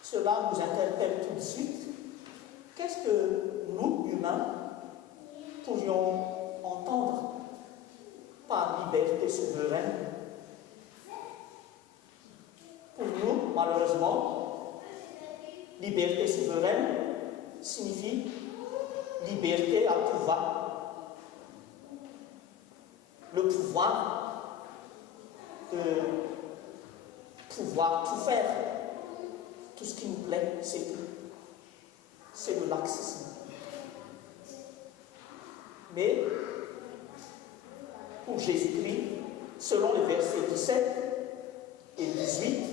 cela nous interpelle tout de suite. Qu'est-ce que nous, humains, pourrions entendre par liberté souveraine? Pour nous, malheureusement, liberté souveraine signifie liberté à tout va. Le pouvoir de pouvoir tout faire, tout ce qui nous plaît, c'est tout. C'est le laxisme. Mais pour Jésus-Christ, selon les versets 17 et 18,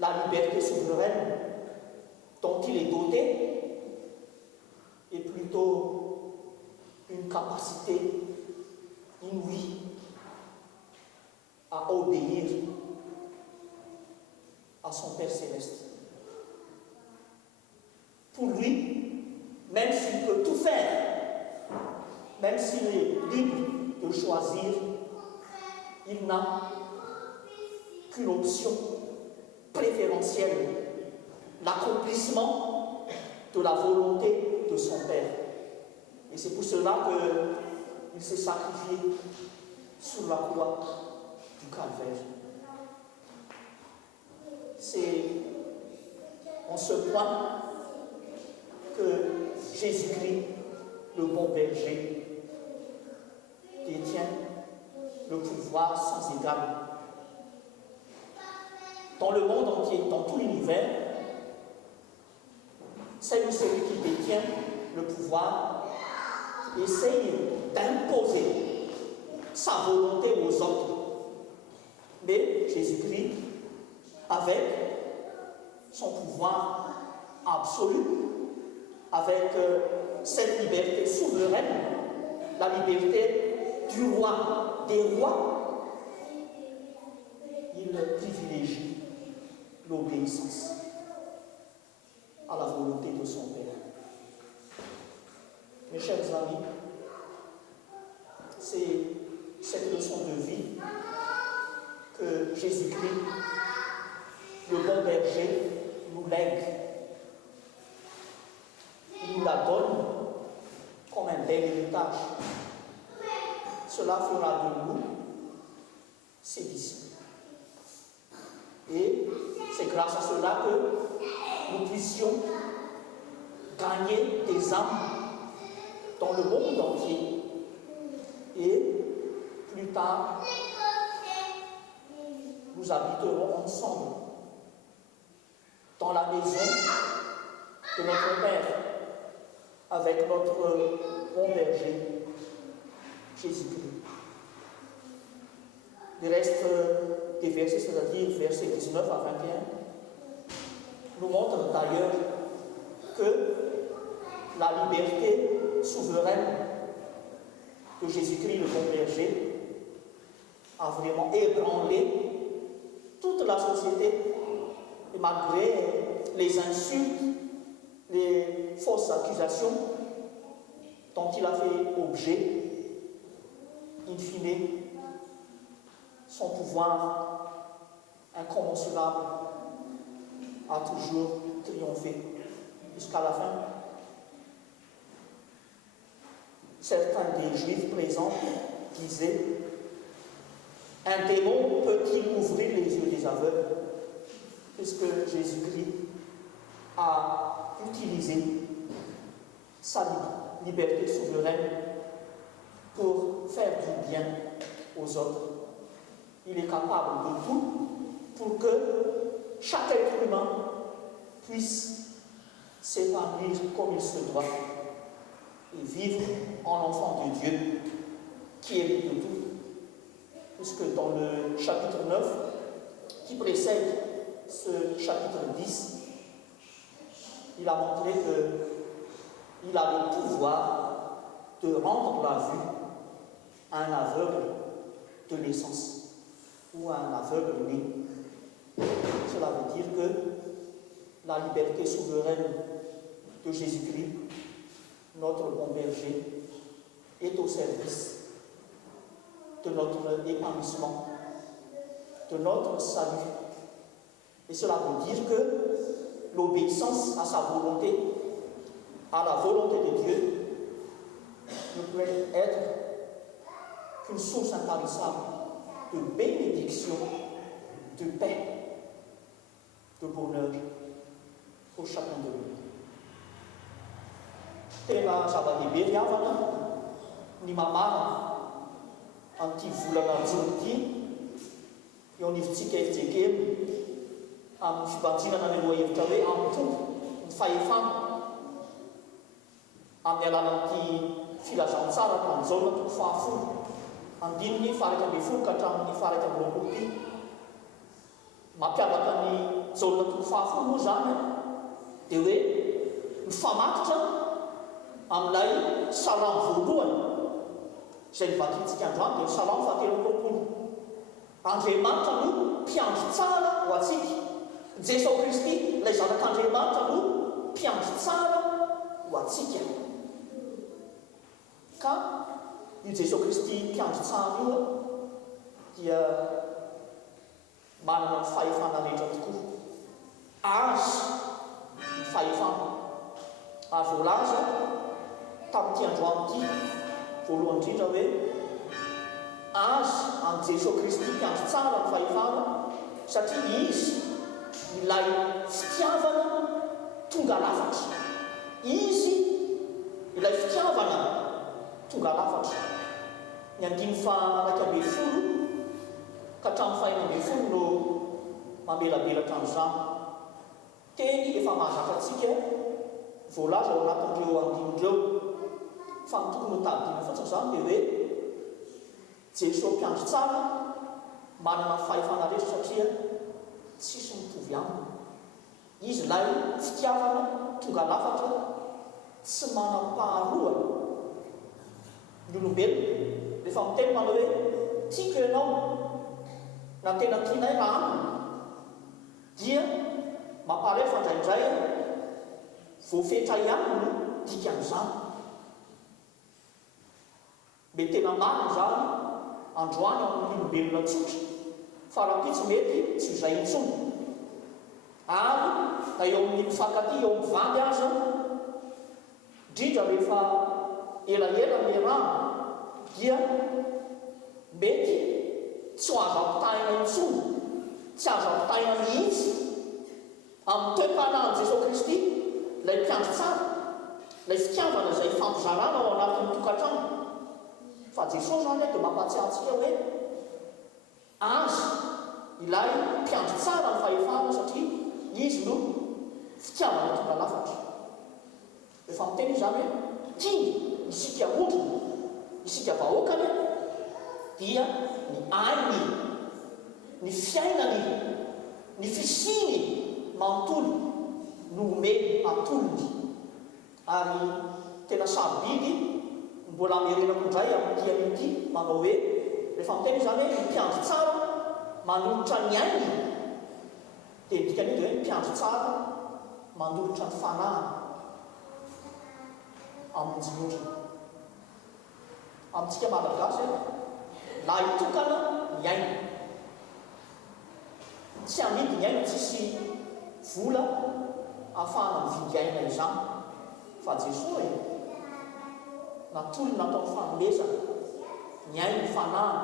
la liberté souveraine dont il est doté est plutôt une capacité inouïe à obéir à son Père céleste. Pour lui, même s'il peut tout faire, même s'il est libre de choisir, il n'a qu'une option préférentielle, l'accomplissement de la volonté de son Père. Et c'est pour cela qu'il s'est sacrifié sur la croix du Calvaire. C'est en ce point que Jésus-Christ, le bon berger, détient le pouvoir sans égal. Dans le monde entier, dans tout l'univers, c'est celui qui détient le pouvoir qui essaye d'imposer sa volonté aux autres. Mais Jésus-Christ, avec son pouvoir absolu, avec cette liberté souveraine, la liberté du roi, des rois, il privilégie l'obéissance à la volonté de son Père. Mes chers amis, c'est cette leçon de vie que Jésus-Christ, le bon berger, nous lègue. Il nous la donne comme un bel héritage. Cela fera de nous ses disciples. Et c'est grâce à cela que nous puissions gagner des âmes dans le monde entier. Et plus tard, nous habiterons ensemble dans la maison de notre Père, avec notre bon berger, Jésus-Christ. Il reste des versets, c'est-à-dire versets 19 à 21, nous montrent d'ailleurs que la liberté souveraine de Jésus-Christ, le bon berger, a vraiment ébranlé toute la société. Et malgré les insultes, les fausses accusations dont il a fait objet, in fine, son pouvoir incommensurable a toujours triomphé jusqu'à la fin. Certains des Juifs présents disaient: un démon peut-il ouvrir les yeux des aveugles? Puisque Jésus-Christ a utilisé sa liberté souveraine pour faire du bien aux autres. Il est capable de tout pour que chaque être humain puisse s'épanouir comme il se doit et vivre en enfant de Dieu qui est de tout. Puisque dans le chapitre 9 qui précède ce chapitre 10, il a montré qu'il a le pouvoir de rendre la vue à un aveugle de naissance ou à un aveugle né. Cela veut dire que la liberté souveraine de Jésus-Christ, notre bon berger, est au service de notre épanouissement, de notre salut. Et cela veut dire que l'obéissance à sa volonté, à la volonté de Dieu, ne peut être qu'une source intarissable de bénédiction, de paix, de bonheur pour chacun de nous. Tena zava-dehibe havana ny mamana an'ity volana jona ity eo anivontsika efijekely amin'ny fibanjinana ny lohahevitra hoe ampongo ny fahefana amin'ny alalan'ity filazantsara tanjaona toko fahafolo andininy faraka amby folo ka hatramin'ny faraka amby roapolo ity. Mampiavaka ny jaona toko fahafolo moa zany dia hoe mifamatotra amin'ilay salamo voalohany izay nivakintsika androany dia ny salamo fahatelo amby roapolo. Andriamanitra no mpiandry tsara ho atsika. Jesosy Kristy ilay zanak'Andriamanitra no mpiandry tsara ho atsika. Ka io Jesosy Kristy mpiandro tsara io dia manana ny fahefana rehetra tokoa. Azy ny fahefana ary voalaza tamin'ity androany ity voalohany indrindra hoe azy amin'ny Jesosy Kristy mpiandro tsara ny fahefana satria izy ilay fitiavana tonga lafatra. Izy ilay fitiavana tonga lafatra. Ny 112 ka hatramin'ny 140 no mamelabelatra amin'izany. Teny efa mahazaka antsika voalaza ao anatin'ireo andinindreo fa ny tokony ho tadidina fotsiny izany dia hoe Jesosy mpiandro tsara manana ny fahefana rehetra satria tsisy mitovy aminy. Izy ilay fitiavana tonga lafatra tsy manam-paharoa. Ny olombelona rehefa miteny manao hoe tiako ianao na tena tianay raha aminy dia mamparay fandraindray voafetra ihany no dikan'izany. Mety tena marina izany androany amin'ny olombelona tsotra fa raha pitsy mety tsy ho izay intsony. Ary na eo amin'ny mpifankaty eo amin'ny vandy aza indrindra rehefa elaela ny rano dia mety tsy ho azo ampitahina intsony, tsy azo ampitahina mihitsy amin'ny toe-panahin'i Jesosy Kristy ilay mpiandro tsara, ilay fitiavana izay fampizarana ao anatin'ny tokantrano. Fa Jesosy zany dia mampatsiahy antsika hoe azy ilay mpiandro tsara ny fahefana satria izy no fitiavana tonga lafatra. Rehefa miteny izany hoe tia isika olona, isika vahoakany dia ny ainy, ny fiainany, ny fisiny manontolo no omeny atolony. Ary tena sarobidy mbola amerenako indray amin'ity an'ity manao hoe rehefa miteny izany hoe mpiandro tsara manolotra ny ainy dia dikan'iny hoe mpiandro tsara manolotra ny fanahy amin'ny jinondrina. Amintsika malagasy la hitokana ny ainy, tsy amidy ny ainy, tsisy vola ahafahana mividy aina izany. Fa Jesosy natolony natao ny fanomezana ny ainy, ny fanahy,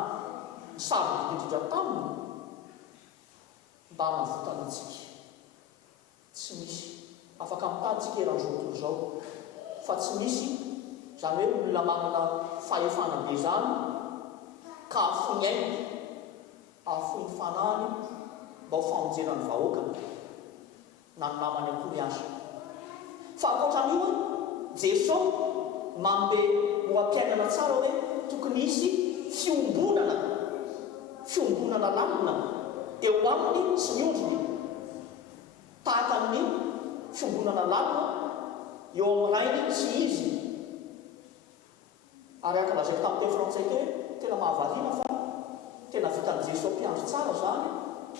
ny sarobidy indrindra taminy mba hanavotana antsika. Tsy misy afaka mitantsika eran'izao tontolo izao fa tsy misy izany hoe olona manana fahefana be izany ka afoy ainy, afoy ny fanahiny mba ho famonjenany vahoakany na ny namany akory azy. Fa ankoatran'io Jesosy manome moam-piainana tsara hoe tokony hisy fiombonana lamina eo aminy sy ny ondriny, tahaka ny fiombonana lamina eo amin'ny rainy sy izy. Ary aka lazaiko tamin'ny teny frantsay teo hoe tena mahavariana fa tena vitan'i Jesosy mpiandro tsara zany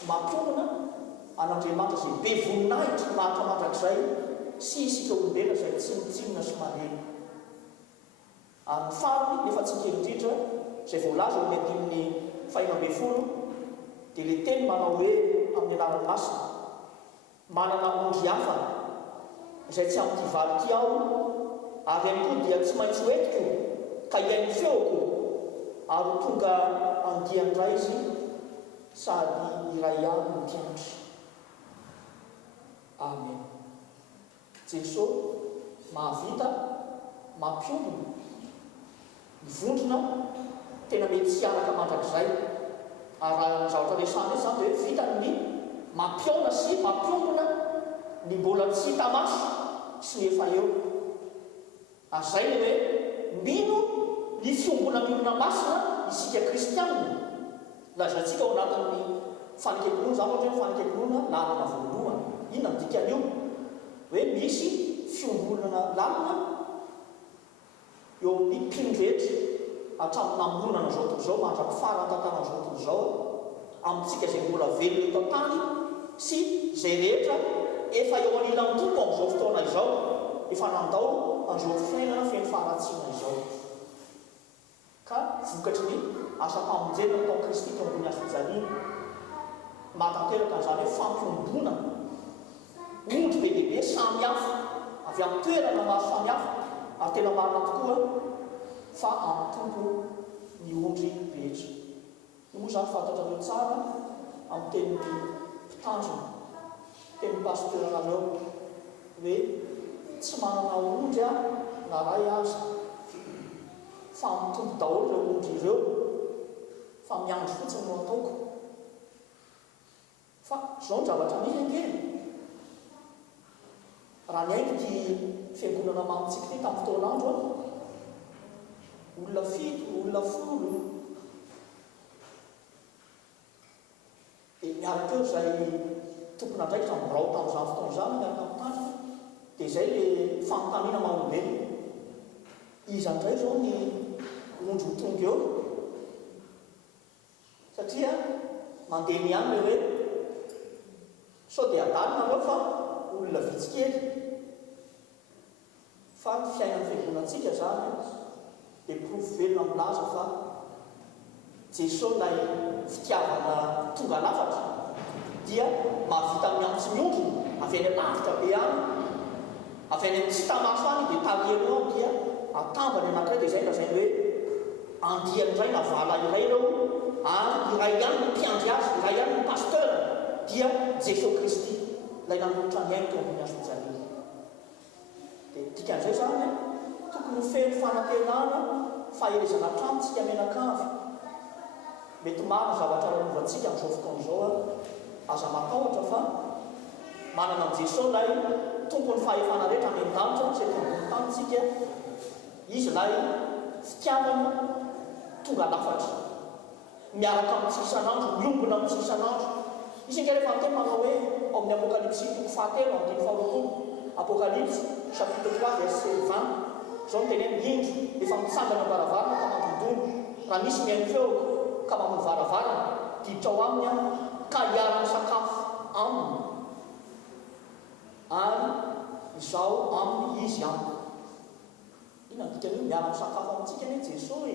mampionana an'Andriamanitra izay be voninahitra mahatra mandrakizay sy isika olombelona izay tsinotsinona sy malemy. Ary ny farany nefa tsy kely indrindra izay voalaza ao mety amin'ny 12 dia le teny manao hoe amin'ny anaran'ny masina manana ondry hafa izay tsy amin'ity vary ity aho ary ihany koa dia tsy maintsy hoentiko ka iain'ny feoko ary tonga andiandray izy sady iray ihany ny mpiandry. Amen. Jesosy mahavita mampiombona ny vondrona tena mety tsy araka mandrakizay. Ary raha ny zavatra resany izany dia hoe vitany ny mampiona sy mampiombona ny mbola tsy hita maso sy ny efa eo. Ary izay ny hoe mino ny fiombona milona masina isika kristianina. Lazantsika ao anatin'ny fanekekoloana zany ohatra hoe fanekekoloana lalana voalohany. Inona ny dikan'io? Hoe misy fiombonana lalina eo amin'ny mpino rehetra hatramin'ny namonana izao tontolo izao, mandra-pifara tantana izao tontolo izao amintsika izay mbola velona eto an-tany sy izay rehetra efa eo anilan'ny tompo amin'izao fotoana izao, efa nandao an'izao fiainana feno faharatsiana izao. Ka vokatry ny asa-pamonjena atao Kristy tao ambony hazofijaliana mahatanteraka an'izany hoe fampiombona ondry be lehibe samy hafa avy amin'ny toerana maro samy hafa ary tena marina tokoa fa amtompo ny ondry rehetra. Io moa zany fantatrareo tsara amin'ny tenin'ny mpitandrina tenin'ny pasteurareo hoe tsy manana ondry na ray aza fa mitombo daholo ireo ondry ireo fa miandro fotsiny no ataoko. Fa zao ny zavatra misy ankeny raha ny haingo ty fiangonana mamontsika ty tamin'ny fotoan'andro olona 7 olona 10 dia miaraka eo izay tompona ndraikitra mibirao tamin'izany fotoana izany miaraka amin'ny tandrina dia izay le fanontaniana maha-olombelona iza indray zao ny ondry ho tonga eo satria mandeha ny any le hoe sao dia adalina aloha fa olona vitsikely fa ny fiainan'ny fiangonantsika zany dia profo velona milaza fa Jesosy ilay fitiavana tonga lafatra dia mahavita miantso ny ondry avy any lavitra be any avy any tsy tamaso any dia tarielo ao dia atambany anankiray dia izay lazainy hoe andiany iray na vala iray ireo ary iray ihany ny mpiandry azy iray ihany ny pasteur dia Jesosy Kristy ilay nanolotra ny ainy teo ambony hazofijaliana. Dia dikan'izay zany tokony feno fanantenana faherezana hatramintsika menakavy mety maro ny zavatra ranovatsika amin'izao fotoana izao aza matahotra fa manana amin'i Jesosy ilay tompony fahefana rehetra any an-danitra izay tombony tanitsika izy ilay fitiavana tonga lafatra miaraka amin'ny isan'andro miombona amin'ny isan'andro. Izy inge rehefa anteny manao hoe ao amin'ny apokalypsy toko fahatelo andiny faharoapolo apokalypsy chapitre 3 verset 20 zao no teny hoe indro efa mitsangana varavarana ka mandondony raha misy mihaino feo ka mamono varavarana diditra ao aminy ka hiarany sakafo aminy ary izao aminy izy aminy. Ina ny dikany hoe miarany sakafo amintsika ny Jesosy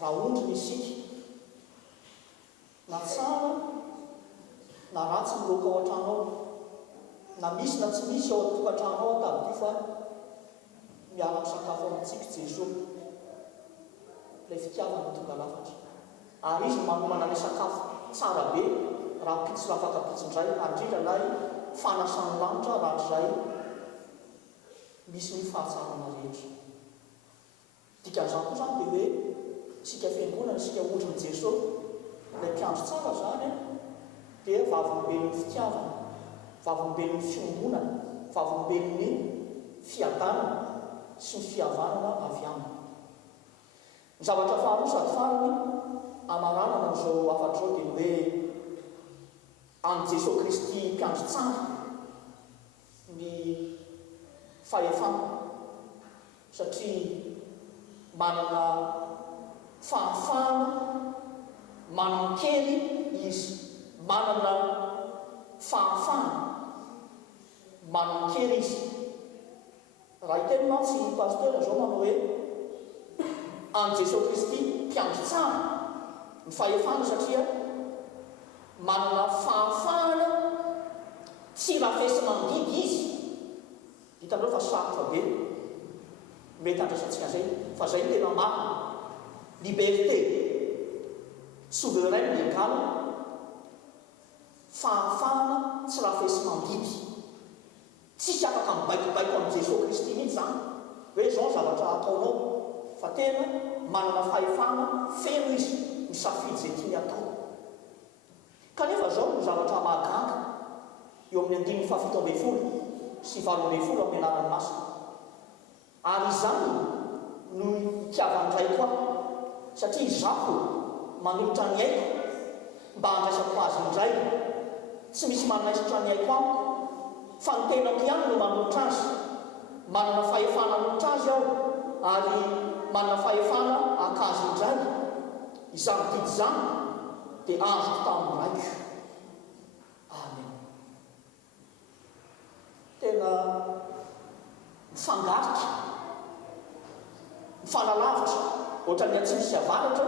raha ondry ny isika na tsara na ratsy miloka ao an-trano ao na misy na tsy misy ao atokantrano ao taby fa miarany sakafo amintsika Jesosy ilay fitiavana tonga lafatra ary izy manomana ilay sakafo tsara be raha pitsy afaka pitsindray andrindra ilay fanasany lanitra rahatrizay misy ny fahatsarana rehetra. Dikan'izany koa zany dia hoe sika fiangonana sika ondrin'i Jesosy ilay mpiandro tsara zany dia vavolombelon'ny fitiavana vavolombelon'ny fiangonana vavolombelon'ny fiadanana sy ny fihavanana avy aminy. Ny zavatra faharoa sady farany amaranana amin'izao afatra zao dia hoe any Jesosy Kristy mpiandro tsara ny fahefana satria manana fahafahana manana kely izy manana fahafahana manana kely izy. Raha hiteny mantsy pasteur zao manao hoe any Jesosy Kristy mpiandro tsara ny fahefana satria manana fahafahana tsy rafesy mandidy izy. Hitanareo fa sarotra be mety andraisantsika zay fa zay no tena marina liberté souveraine légale fahafahana tsy rafesy mandidy tsisy afaka mibaikobaiko amin'ny Jesosy Kristy mihitsy zany hoe zao zavatra ataonao fa tena manana fahefana feno izy misafidy zay tiany atao. Kanefa zao no zavatra mahagaga eo amin'ny 5:17 sy 8:20 amin'ny anaran'ny masina ary izany no itiavandray koa satria izaho manolotra ny aiko mba handraisako azy indray tsy misy manaisitra ny aiko amiko fa ny tenako ihany no manolotra azy manana fahefana hanolotra azy aho ary manana fahefana akazy indray izany didy izany dia azoko tamin'ny raiko. Amen. Tena mifangarika Mifanalavitra ohatra ny atsimo sy avaratra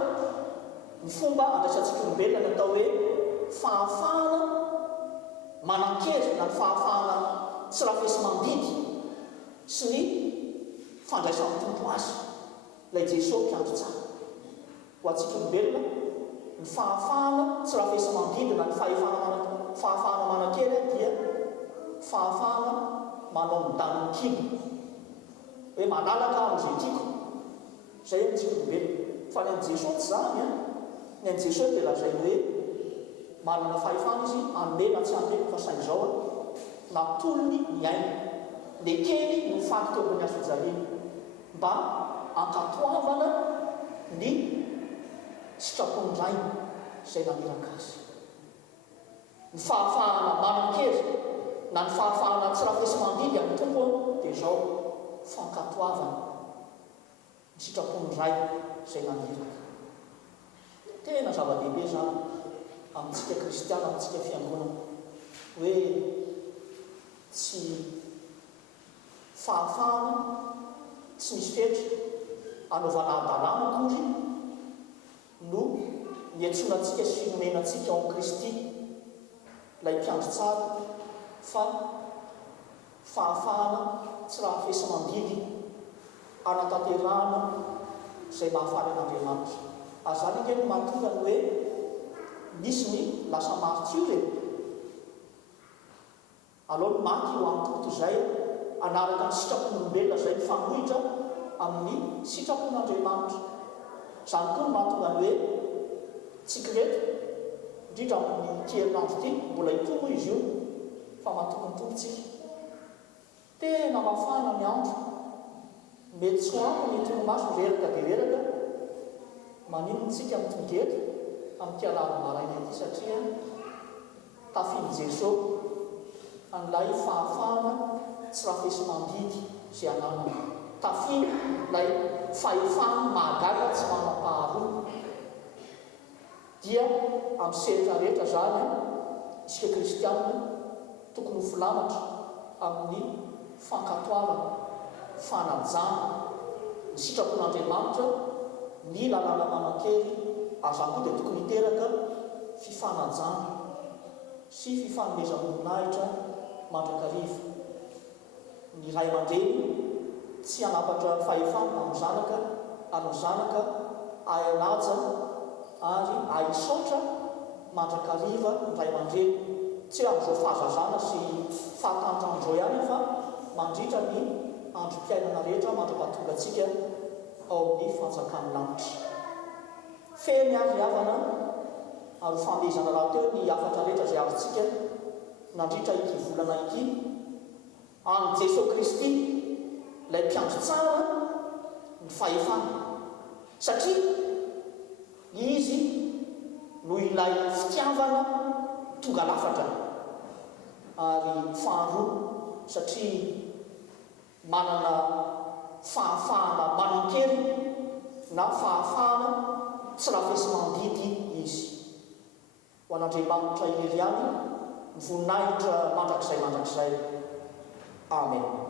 ny fomba andraisantsika olombelona natao hoe fahafahana manan-kery na ny fahafahana tsy rafesy mandidy sy ny fandraisan'ny tompo azy ilay Jesosy mpiandro tsara ho antsika olombelona ny fahafahana tsy rafesy mandidy na ny fahafahana manan-kery dia fahafahana manao midaniny kibo hoe malalaka amin'izay tiako zay amintsika olombelona fa ny an'i Jesosy tsy zany ny an'i Jesosy dia lazay hoe manana fahefana izy amena tsy amena fa sain'izao natolony ny aina le kely no faty teo amin'ny hasojaliny mba ankatoavana ny sitrapony ray izay namiraka azy. Ny fahafahana manan-kery na ny fahafahana tsy rafesy mandidy amin'ny tompo dia izao fankatoavana ny sitrapony ray izay namiraka. Tena zava-dehibe zany amintsika kristiana, amintsika fiangonana hoe tsy fahafahana tsy misy fetra anaovana adalàna akory no niantsonantsika sy finomenantsika ao Kristy ilay mpiandro tsara fa fahafahana tsy raha fesa mandidy anatanterahana izay mahafaly an'Andriamanitra. Azany ingeny mahatonga ny hoe nisy ny lasa martyre aloha ny maty ho amin'ny toto izay anaraka ny sitrapon'olombelona izay mifanohitra amin'ny sitrapon'Andriamanitra. Izany koa no mahatonga ny hoe tsika reto indrindra amin'ny kerinandro ity mbola hitomo izy io fa mahatonga ny tompontsika tena mafana ny andro mety tsy ho ampy ny tongomaso reraka dia reraka maninontsika amin'ny tongeto amin'ny tialahany maraina ity satria tafiny Jesosy an'ilay fahafahana tsy rafesy mandidy izay ananana, tafiny ilay fahefana mahagaga tsy manam-paharoa dia amin'ny setra rehetra zany isika kristianina tokony ho filamatra amin'ny fankatoavana, fanajana ny sitrapon'Andriamanitra, ny lalàna manan-kery azany koa dia tokony hiteraka fifanajana sy fifanomezam-boninahitra mandrakariva. Ny ray aman-dreny tsy hanapatra fahefana amin'ny zanaka ary ny zanaka ahianaja ary ahisaotra mandrakariva ny ray aman-dreny, tsy hoe amin'izao fahazazana sy fahatanjandro ihany fa mandritra ny androm-piainana rehetra mandra-pahatonga antsika ao amin'ny fanjakan'ny lanitra. Feny azy havana ary famezana raha teo ny afatra rehetra izay avontsika nandritra ity volana ity any Jesosy Kristy ilay mpiandro tsara ny fahefana satria izy no ilay fitiavana tonga lafatra ary faharoa satria manana fahafahana manan-kery na fahafahana tsy rafesy mandidy izy. Ho an'Andriamanitra irery ihany ny voninahitra mandrakizay. Amen.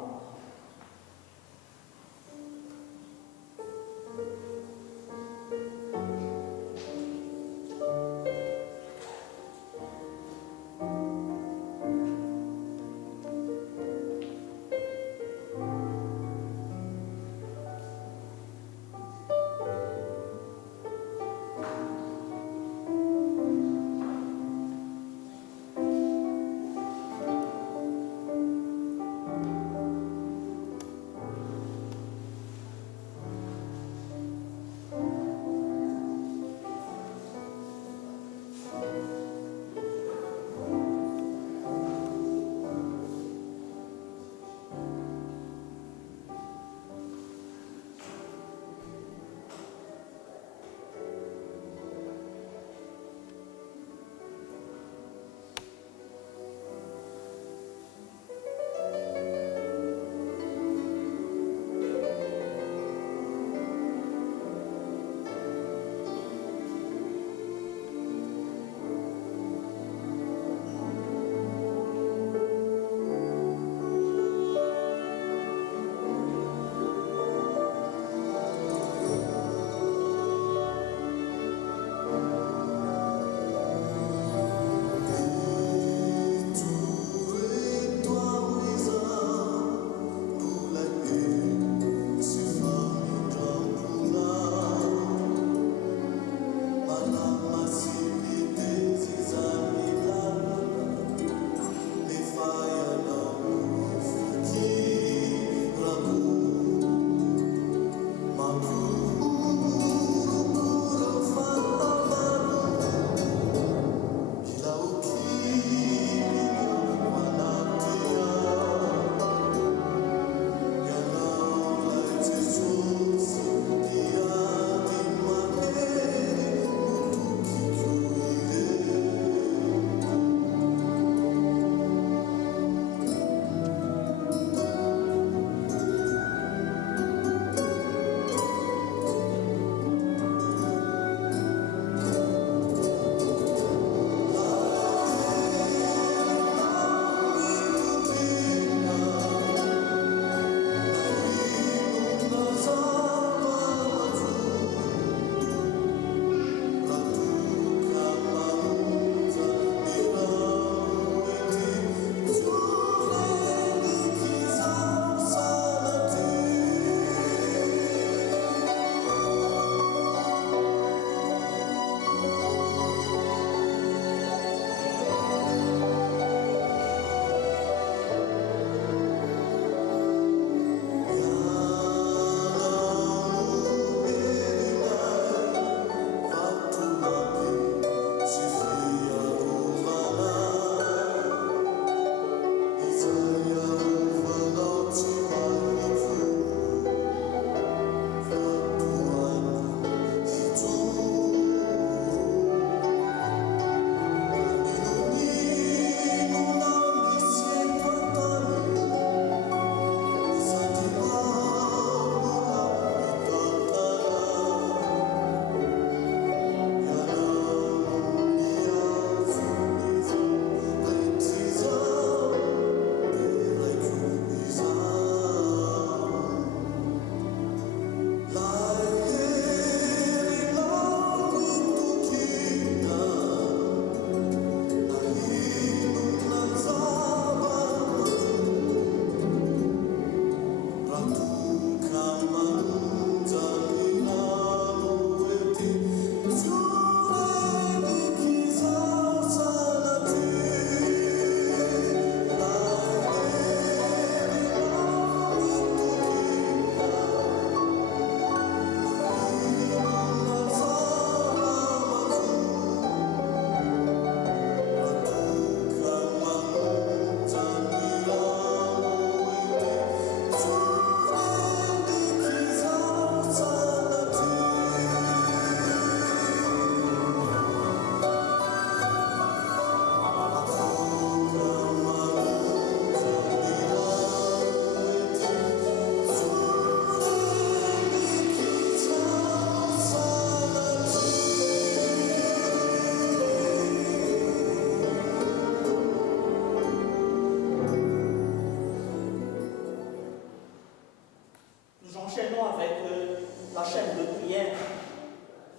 scène de prière.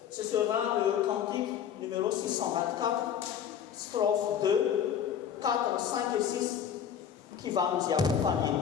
Ce sera le cantique numéro 624, strophe 2, 4, 5 et 6, qui va nous y accompagner.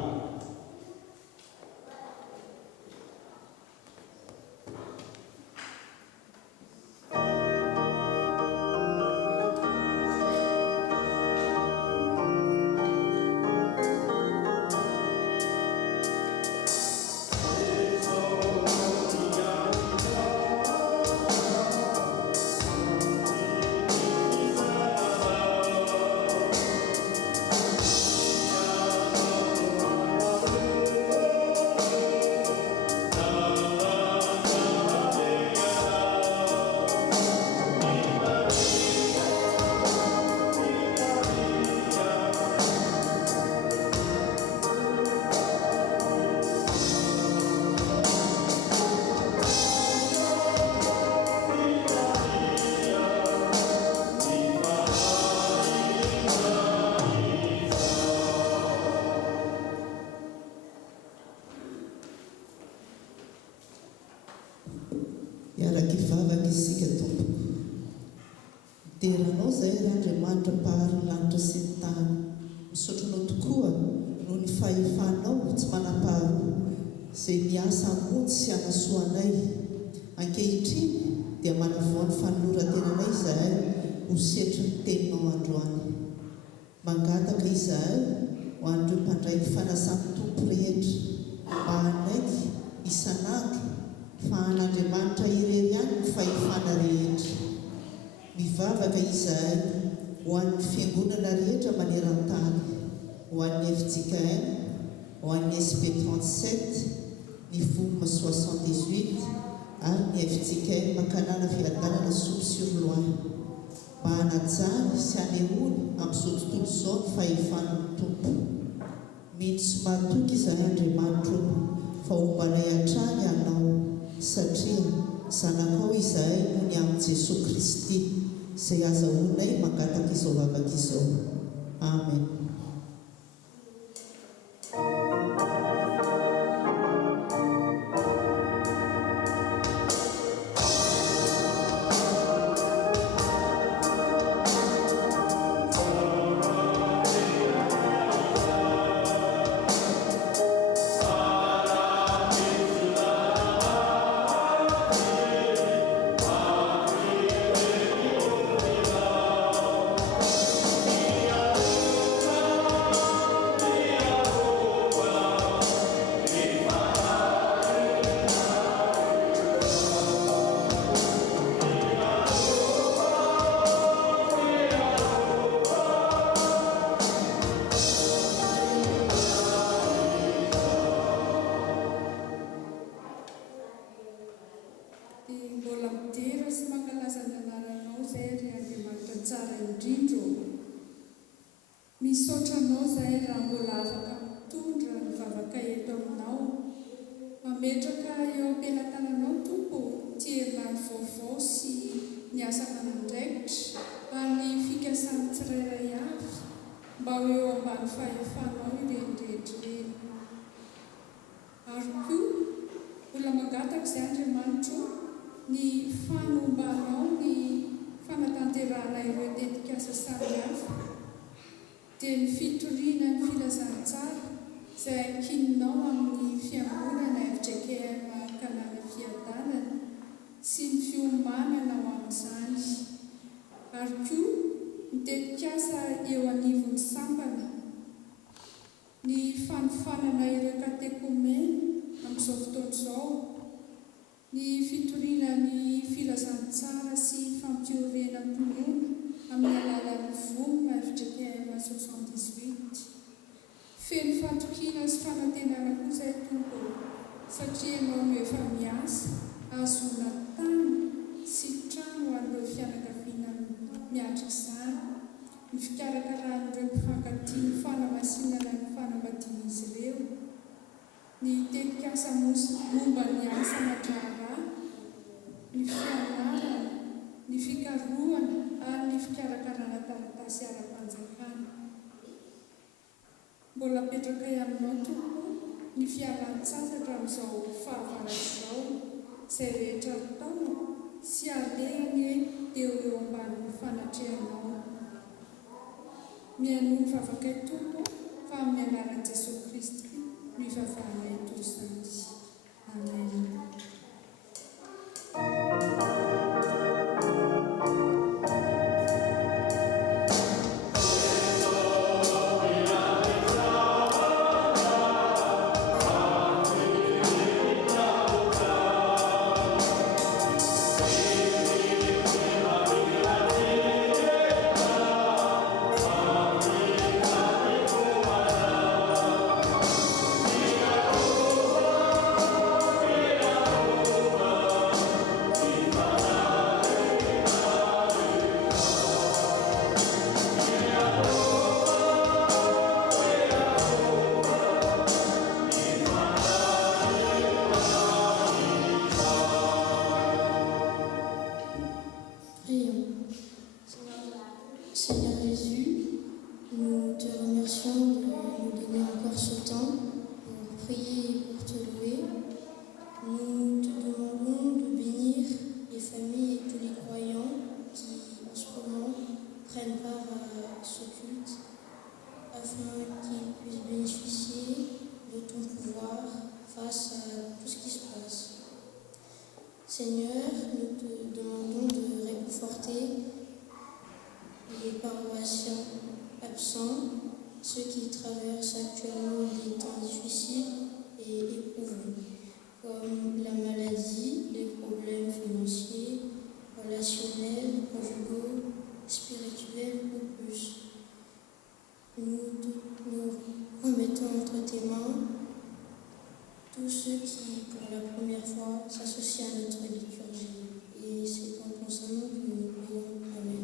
Iara-kivavaka isika tompoko. Deranao izay Andriamanitra mpahary ny lanitra sy ny tany. Misotronao tokoa noho ny fahefanao tsy manam-paharoa izay niasa hamonjy sy hanasoanay. Ankehitriny dia manavoa ny fanoloran-tenanay izahay ho setry ny teninao androany. Mangataka izahay ho an'ireo mpandraiky fanasan'ny tompo rehetra mba hanaiky isan'andro fa an'Andriamanitra irery ihany ny fahefana rehetra. Mivavaka izahay ho an'ny fiangonana rehetra maneran-tany, ho an'ny FJKM, ho an'ny SP37, ny VOM 78 ary ny FJKM Makanana Fiadanana Soapi-sur-Loire, mba hanajany sy hanehoana amin'izao tontolo izao ny fahefan'ny tompo. Mino sy mahatoky izahay Andriamanitra fa ombanay hatrany ianao, satria zanakao izahay noho ny amin'ny Jesosy Kristy izay azahoanay mangataka izao vavaka izao. Amen. Misotranao izay raha mbola afaka mitondra ny vavaka eto aminao. Mametraka eo am-pelatananao tompo tierina ny vaovao sy ny asa aman'andraikitra ary ny fikasana tsirairay avy mba ho eo ambany fahefanao ireny rehetrareny. Ary koa mbola mangataka izay Andriamanitra ny fanombanao ny fanatanterahana ireo tetikasa samihafa dia ny fitoriana ny filazantsara izay ankininao amin'ny fiangonana FJKM Makanana Fiadanana sy ny fiomanana ho amin'izany. Ary koa ny tetikasa eo anivon'ny sampana, ny fanofanana ireo katekomena amin'izao fotoana izao, ny fitoriana ny filazantsara sy fampiorenam-pinoana amin'ny alalan'ny VOM FJKM 78. Feno fatokiana sy fanantenana koa izay tompo, satria ianao efa miasa ahazoana tany sy trano an'ireo fianakaviana miatrika izany, ny fikarakarana ireo mpifankatia ny fanamasinana ny fanambadian'izy ireo, ny tetikasa momba ny asa aman-draharaha, ny fianarana, ny fikarohana ary ny fikarakarana taratasy ara-panjakana. Mbola apetraka aminao tompo ny fialan-tsasatra amin'izao fahavara izao izay rehetra taona sy alehany eo ambanin'ny fanatrehanao. Mihaino mivavaka Tompo fa amin'ny anaran'i Jesosy Kristy no ivavahanay toy izany. Amen. Seigneur Jésus, nous te remercions de nous donner encore ce temps pour prier et pour te louer. Nous te demandons de bénir les familles et tous les croyants qui, en ce moment, prennent part à ce culte, afin qu'ils puissent bénéficier de ton pouvoir face à tout ce qui se passe. Seigneur, nous te demandons de réconforter les paroissiens absents, ceux qui traversent actuellement des temps difficiles et éprouvés, comme la maladie, les problèmes financiers, relationnels, conjugaux, spirituels ou plus. Nous remettons entre tes mains tous ceux qui, pour la première fois, s'associent à notre liturgie. Et c'est en ton nom que nous prions. Amen.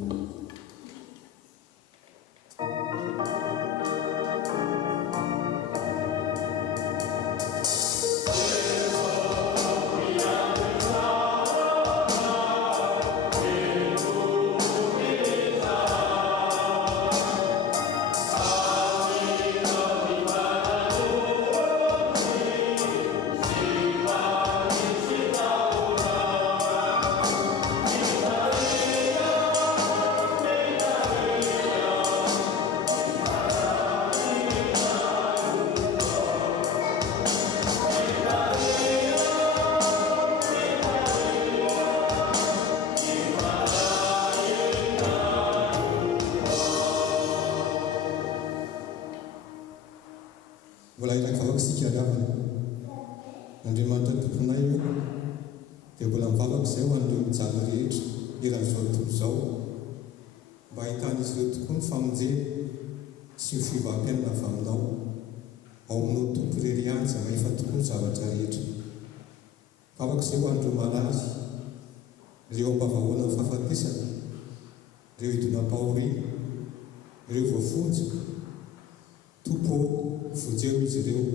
Mbola hitako sika gavana Andriamanitra tomponay io dia mbola mivavaka izay ho an'ireo mijaly rehetra eran'izao tontolo izao mba ahitan'izy ireo tokoa ny famonjena sy ny fivaham-piainana avy aminao ao aminao tompo irery ihany izay mahefa tokoa ny zavatra rehetra. Mivavaka izay ho an'ireo malazy, ireo ambavahoana ny fahafatesana, ireo hidonam-pahoriana, ireo voafonjy. Tompo vonjeo izy ireo.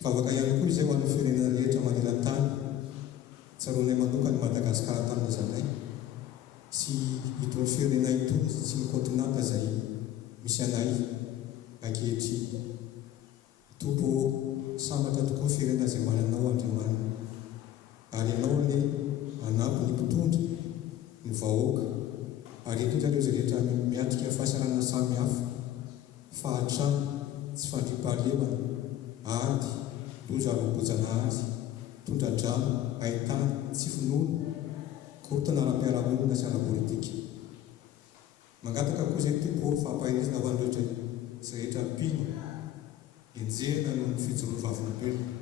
Mivavaka ihany koa izay ho an'ny firenena rehetra maneran-tany, tsaroanay manokana i Madagasikara tamina zanay sy itony firenena itony sy ny kontinanta izay misy anay ankehitriny. Tompo sambatra tokoa ny firenena izay mananao Andriamanitra, ary ianao anie anampy ny mpitondra, ny vahoaka, ary indrindra ireo izay rehetra miatrika fahasarana samy hafa, fahatrano, tsy fandriam-pahalemana, ady, loza ara-bojana azy, tondra-drano, ahitana, tsy finoana, korotana ara-piarahamonina sy ara-politika. Mangataka koa izay Tompo fahampahirizana ho an'ny rehetra izay rehetra mpino, enjehana noho ny fijoroany vavolombelona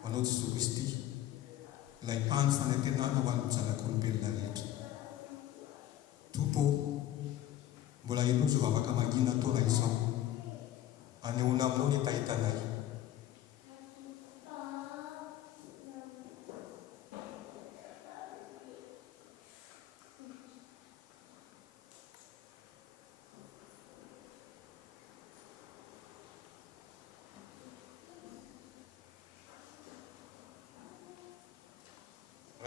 ho anao Jesosy Kristy, ilay hany fanantenana ho an'ny zanak'olombelona rehetra. Tompo, mbola ilozo vavaka mangina taona izao, anehoana aminao ny tahitanay.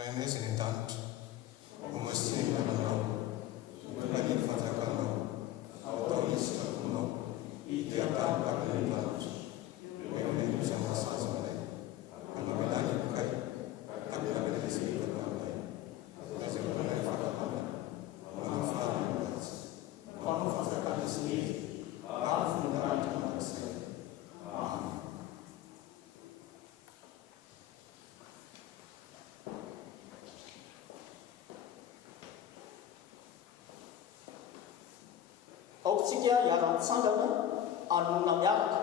Rainay izay ny an-danitra, omasiny nanao, maniny fanjakanao, atao ny sitraponao, hidiatany bakany ny lanitra, eo ny lozana sazy manay, anamelany bokay, takona aokontsika hiara-nitsangana anona miaraka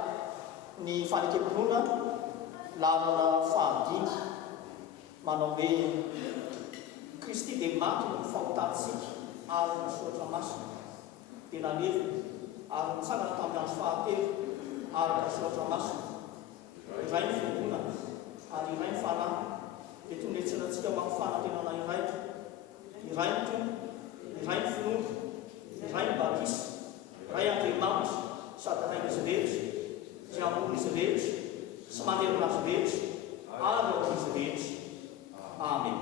ny fanekempinoana lalana fahadiny manao hoe Kristy dia maty ny fahotantsika ary ny soatra masina dia nanevy ary nitsangana tamin'ny andro fahatelo ary ny soatra masina iray ny fiangonana ary iray ny fanahy dia toy ny etserantsika mampifana tenana iray ny tombo iray ny finoana iray ny batisa iray Andriamanitra sady rain'izy rehetra izay amon'izy rehetra sy manerona azy rehetra ary ao'izy rehetra. Amen.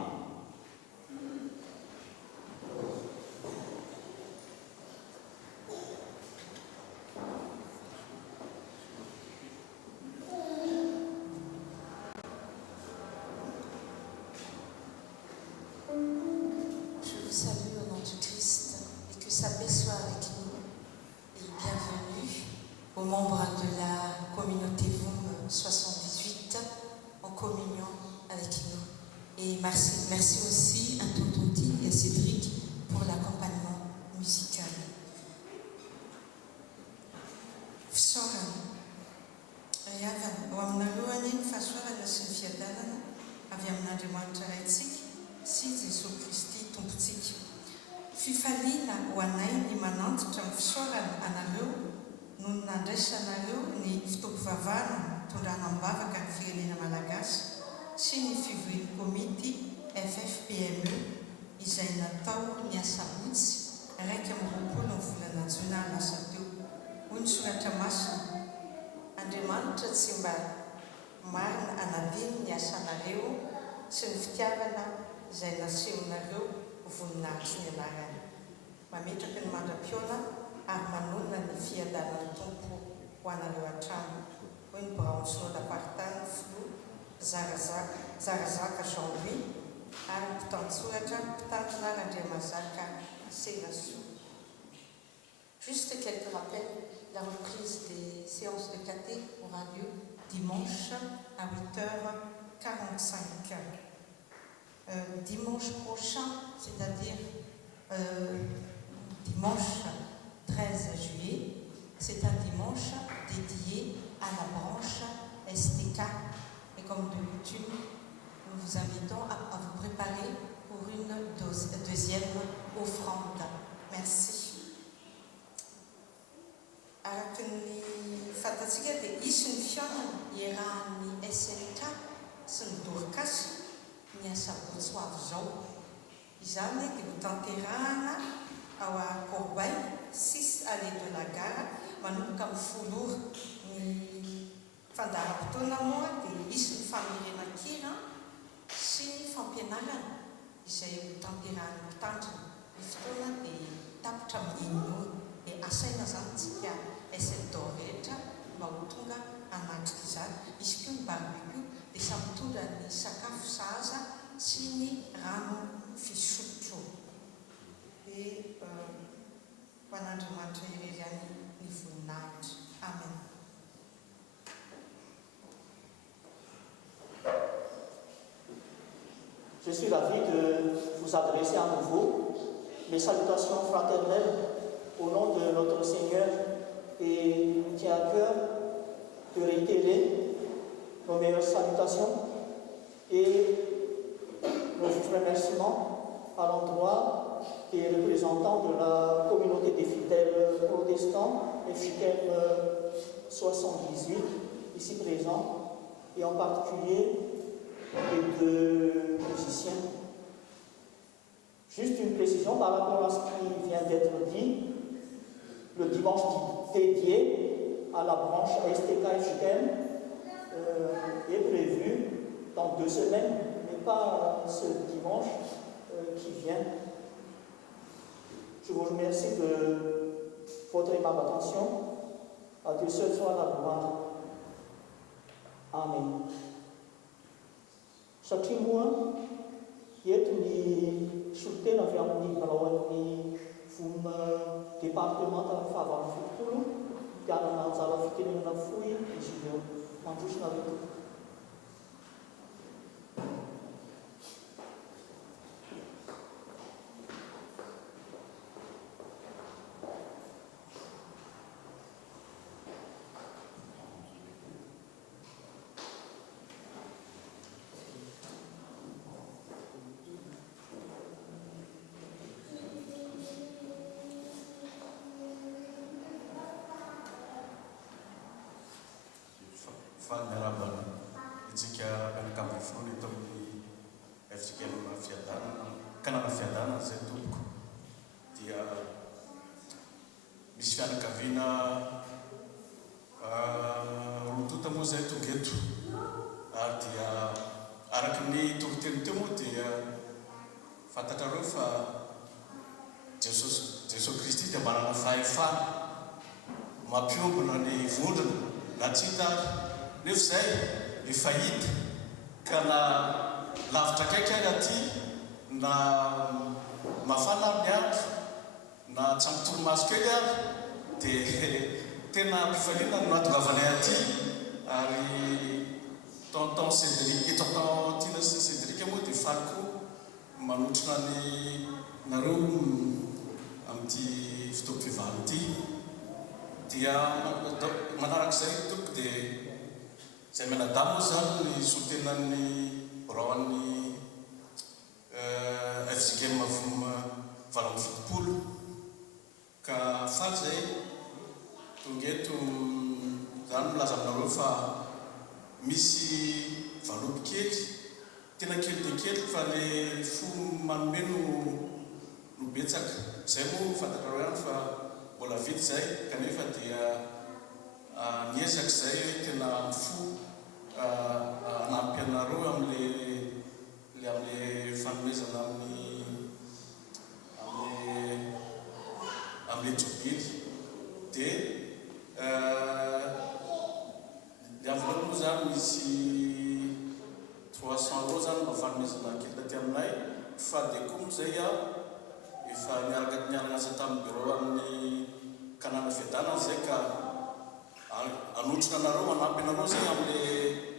Je vous salue au nom du Christ et que sa paix soit avec nous. Et bienvenue aux membres de la communauté VOUM 78 en communion avec nous. Et merci aussi à Tonton Tim et à Cédric pour l'accompagnement musical. Fifaliana ho anay ny manantitra amin'ny fisaorana anareo no nandraisanareo ny fitopovavahana tondranam-bavaka ny firenena malagasy sy ny fivohin'ny komity FFPME izay natao ny asabotsy raika amby roapolo ny volana jona lasa teo. Hoy ny soratra masina: Andriamanitra tsy mba marina anadiny ny asanareo sy ny fitiavana izay nasehonareo voninahitry ny anarany. Mametraka ny mandra-piona ary manonona ny fiadanan'ny tompo ho anareo an-trano. Hoy ny Braon Solapartany Flo Zarazaka Jean-Louis ary mpitantsoratra mpitantona Randriamazaka Seraso. Juste quelques rappels. La reprise des séances de caté aura lieu dimanche à 8h45. Dimanche prochain, c'est-à-dire dimanche 13 juillet, c'est un dimanche dédié à la branche STK. Et comme de coutume, nous vous invitons à vous préparer pour une deuxième offrande. Merci. Araka ny fantatsika dia isy ny fiainana iarahan'ny SNK sy ny dorcas ny asabotsy ho avy izao. Izany dia ho tanterahana ao a Corbeil 6 allée de la gare manomboka amin'ny folo ora. Ny fandaharam-potoana moa dia isy ny famerenan-kira sy ny fampianarana izay ho tanterahany mpitandrina. Ny fotoana dia tapitra amin'ny 1 ora. Dia asaina zany tsika SLDO rehetra mba ho tonga anatrika izany. Izy koa ny barbecue dia samy mitondra ny sakafo sahaza sy ny rano fisotro. Dia ho an'Andriamanitra irery ihany ny voninahitra. Amen. Je suis ravi de vous adresser à nouveau mes salutations fraternelles au nom de notre Seigneur, et nous tient à cœur de réitérer nos meilleures salutations et nos remerciements à l'endroit des représentants de la communauté des fidèles protestants FJM 78 ici présents, et en particulier les deux musiciens. Juste une précision par rapport à ce qui vient d'être dit. Le dimanche dédié à la branche STK-FJM est prévu dans 2 semaines, mais pas ce dimanche qui vient. Je vous remercie de votre aimable attention. À Dieu seul soit la gloire. Amen. Satria moa eto ny solotena avy amin'ny balaoan'ny VOM département tamin'ny fahavalon'ny fitopolo mpianana anjara fitenenana fohy izy ireo mandrosina reto. fa miarabana itsika mpianakavy fony eto amin'ny efitsikelina fiadanana kanana fiadanana zay tompoko dia misy fianakaviana rotota moa zay tonga eto ary dia araky ny tokoteny teo moa dia fantatrareo fa Jesosy Kristy dia manana fahefana mampiombona ny vondrona na tsy hita nefa zay efa hita ka na lavitra kaiky aina aty na mafana amin'ny andro na tsy ampitoromaso kely ary dia tena mpifaliana no atongavana aty ary tonton Cédric tonton Tina sy Cédric moa dia faliko manotrona ny nareo amin'ity fotoam-pivano ity dia manarak'izay toko dia zay menadamo zany ny sotenan'ny raoan'ny FJKM voma valamy fitopolo ka faly zay tonga eto zany milaza aminareo fa misy valopy kely tena kely dia kely fa le fo manome no betsaka zay moa fantatrareo ihany fa mbola vity zay kanefa dia niezaka zay tena fo anampy anareo am'le fanomezana am'le jobily dia le enveloppe moa zany misy 300 € zany mba fanomezana kely taty aminay fa dia koa moa zay efa niaraka asa tamin'ny bureau amin'ny kanana fiadanana zay ka anotrona anareo manampy anareo zay am'le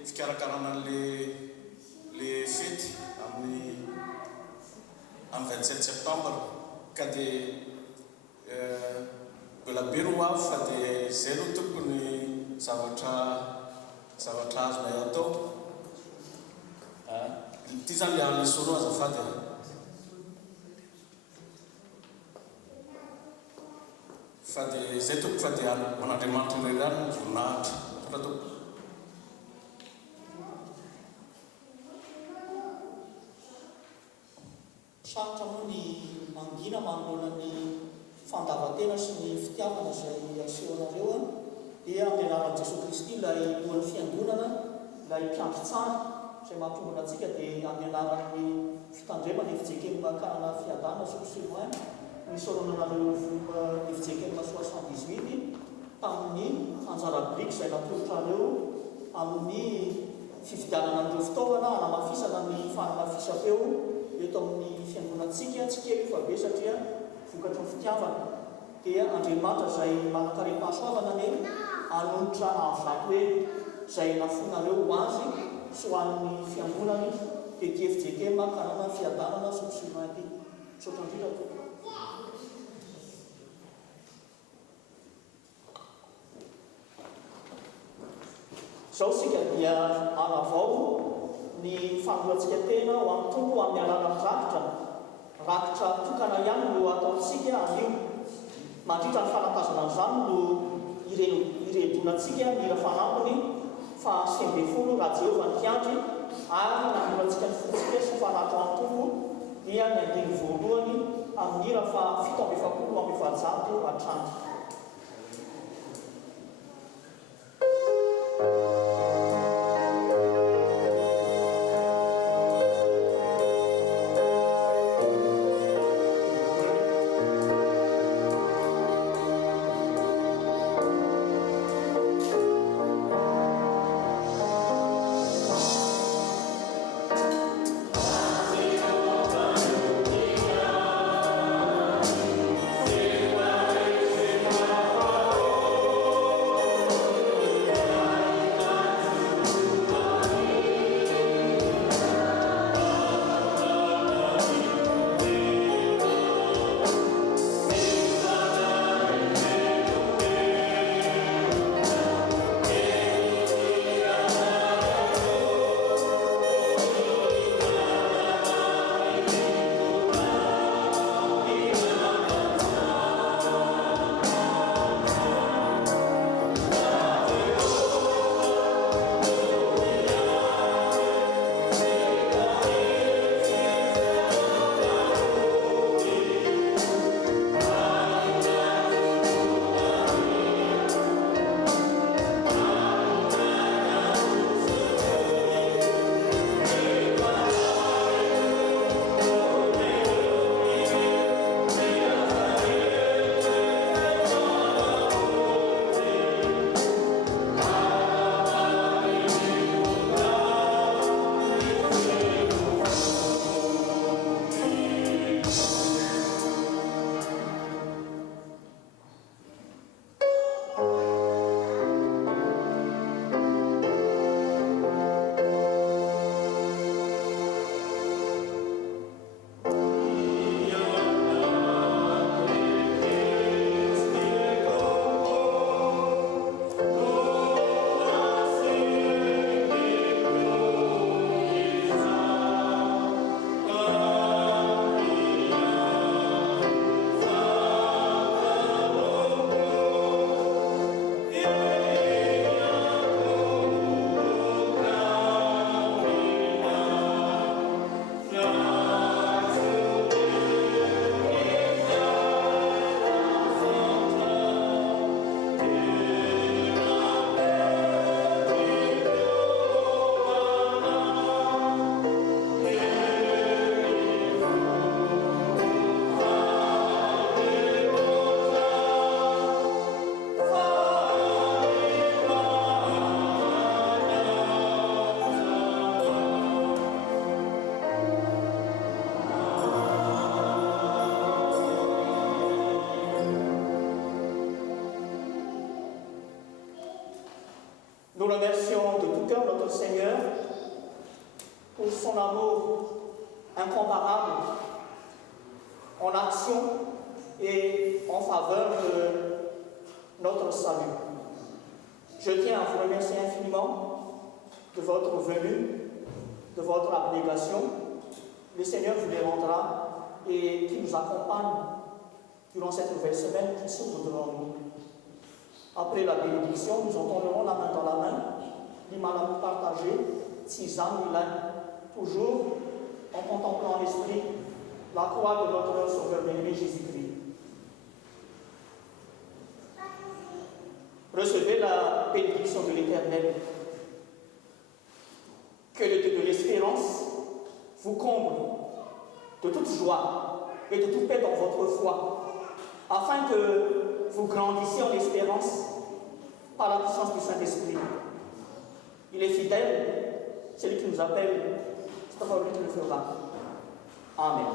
fikarakarana le fety amin'ny 27 septembre ka dia mbola be no avy fa dia zay no tokony zavatra azonay atao ity zany le alesono azafady fa dia zay toko fa dia man'Andriamanitra nirany voninahitra fa toko sarotra moa ny mangina manoloana ny fandavatena sy ny fitiavana zay asehonareo dia amin'ny anaran'i Jesosy Kristy ilay lohan'ny fiangonana ilay mpiandry tsara zay mampiombona antsika dia amin'ny anaran'ny fitandremana FJKM kanana fiadanana Sokosilmoin nisoronanareo FJKM 78 tamin'ny anjara biriky zay natolotrareo amin'ny fifidianana an'ireo fitaovana hanamafisana ny fahanamafisam-peo eto amin'ny fiangonantsika tsy kely fa be satria vokatry ny fitiavana dia Andriamanitra zay manankarem-pahasoavana ny anonotra avato hoe zay nafonareo ho azy sy ho an'ny fiangonany dia ty FJKM kanana fiadanana Sokosilmoin ity sotra indrindra tokoa zao sika dia alavao ny fanoloantsika tena ho amin'ny tompo amin'ny alalan'ny rakitra tokana ihany no ataontsika anio mandritra ny fanatazana an'izany no iredonantsika mira fanampiny fa 5 raha Jehovah ny kiandry ary nanoloantsika ny fontsika sy fanatro amin'ny tompo dia ny andiny voalohany amin'ny ira fa 7:7 hatrany Thank you. Nous remercions de tout cœur notre Seigneur pour son amour incomparable en action et en faveur de notre salut. Je tiens à vous remercier infiniment de votre venue, de votre abnégation. Le Seigneur vous les rendra et qui nous accompagne durant cette nouvelle semaine qui s'ouvre devant nous. Après la bénédiction, nous entendrons la main dans la main, l'imam partagé, tisane, toujours en contemplant en esprit la croix de notre Sauveur bien-aimé Jésus-Christ. Recevez la bénédiction de l'Éternel. Que le Dieu de l'espérance vous comble de toute joie et de toute paix dans votre foi, afin que vous grandissiez en espérance par la puissance du Saint-Esprit. Il est fidèle, celui qui nous appelle, c'est encore lui qui le fera. Amen.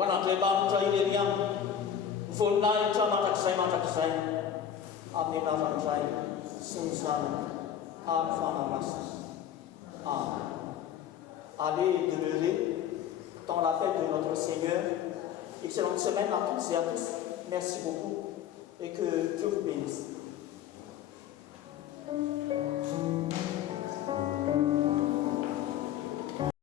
Hoan'Andriamanitra ireny voninahitra mandrakizay amin'ny anaran'izay sy ny Zanaka ary fanamasina. Amen. Allez demeurer dans la paix de notre Seigneur. Excellente semaine à toutes et à tous. Merci beaucoup et que Dieu vous bénisse.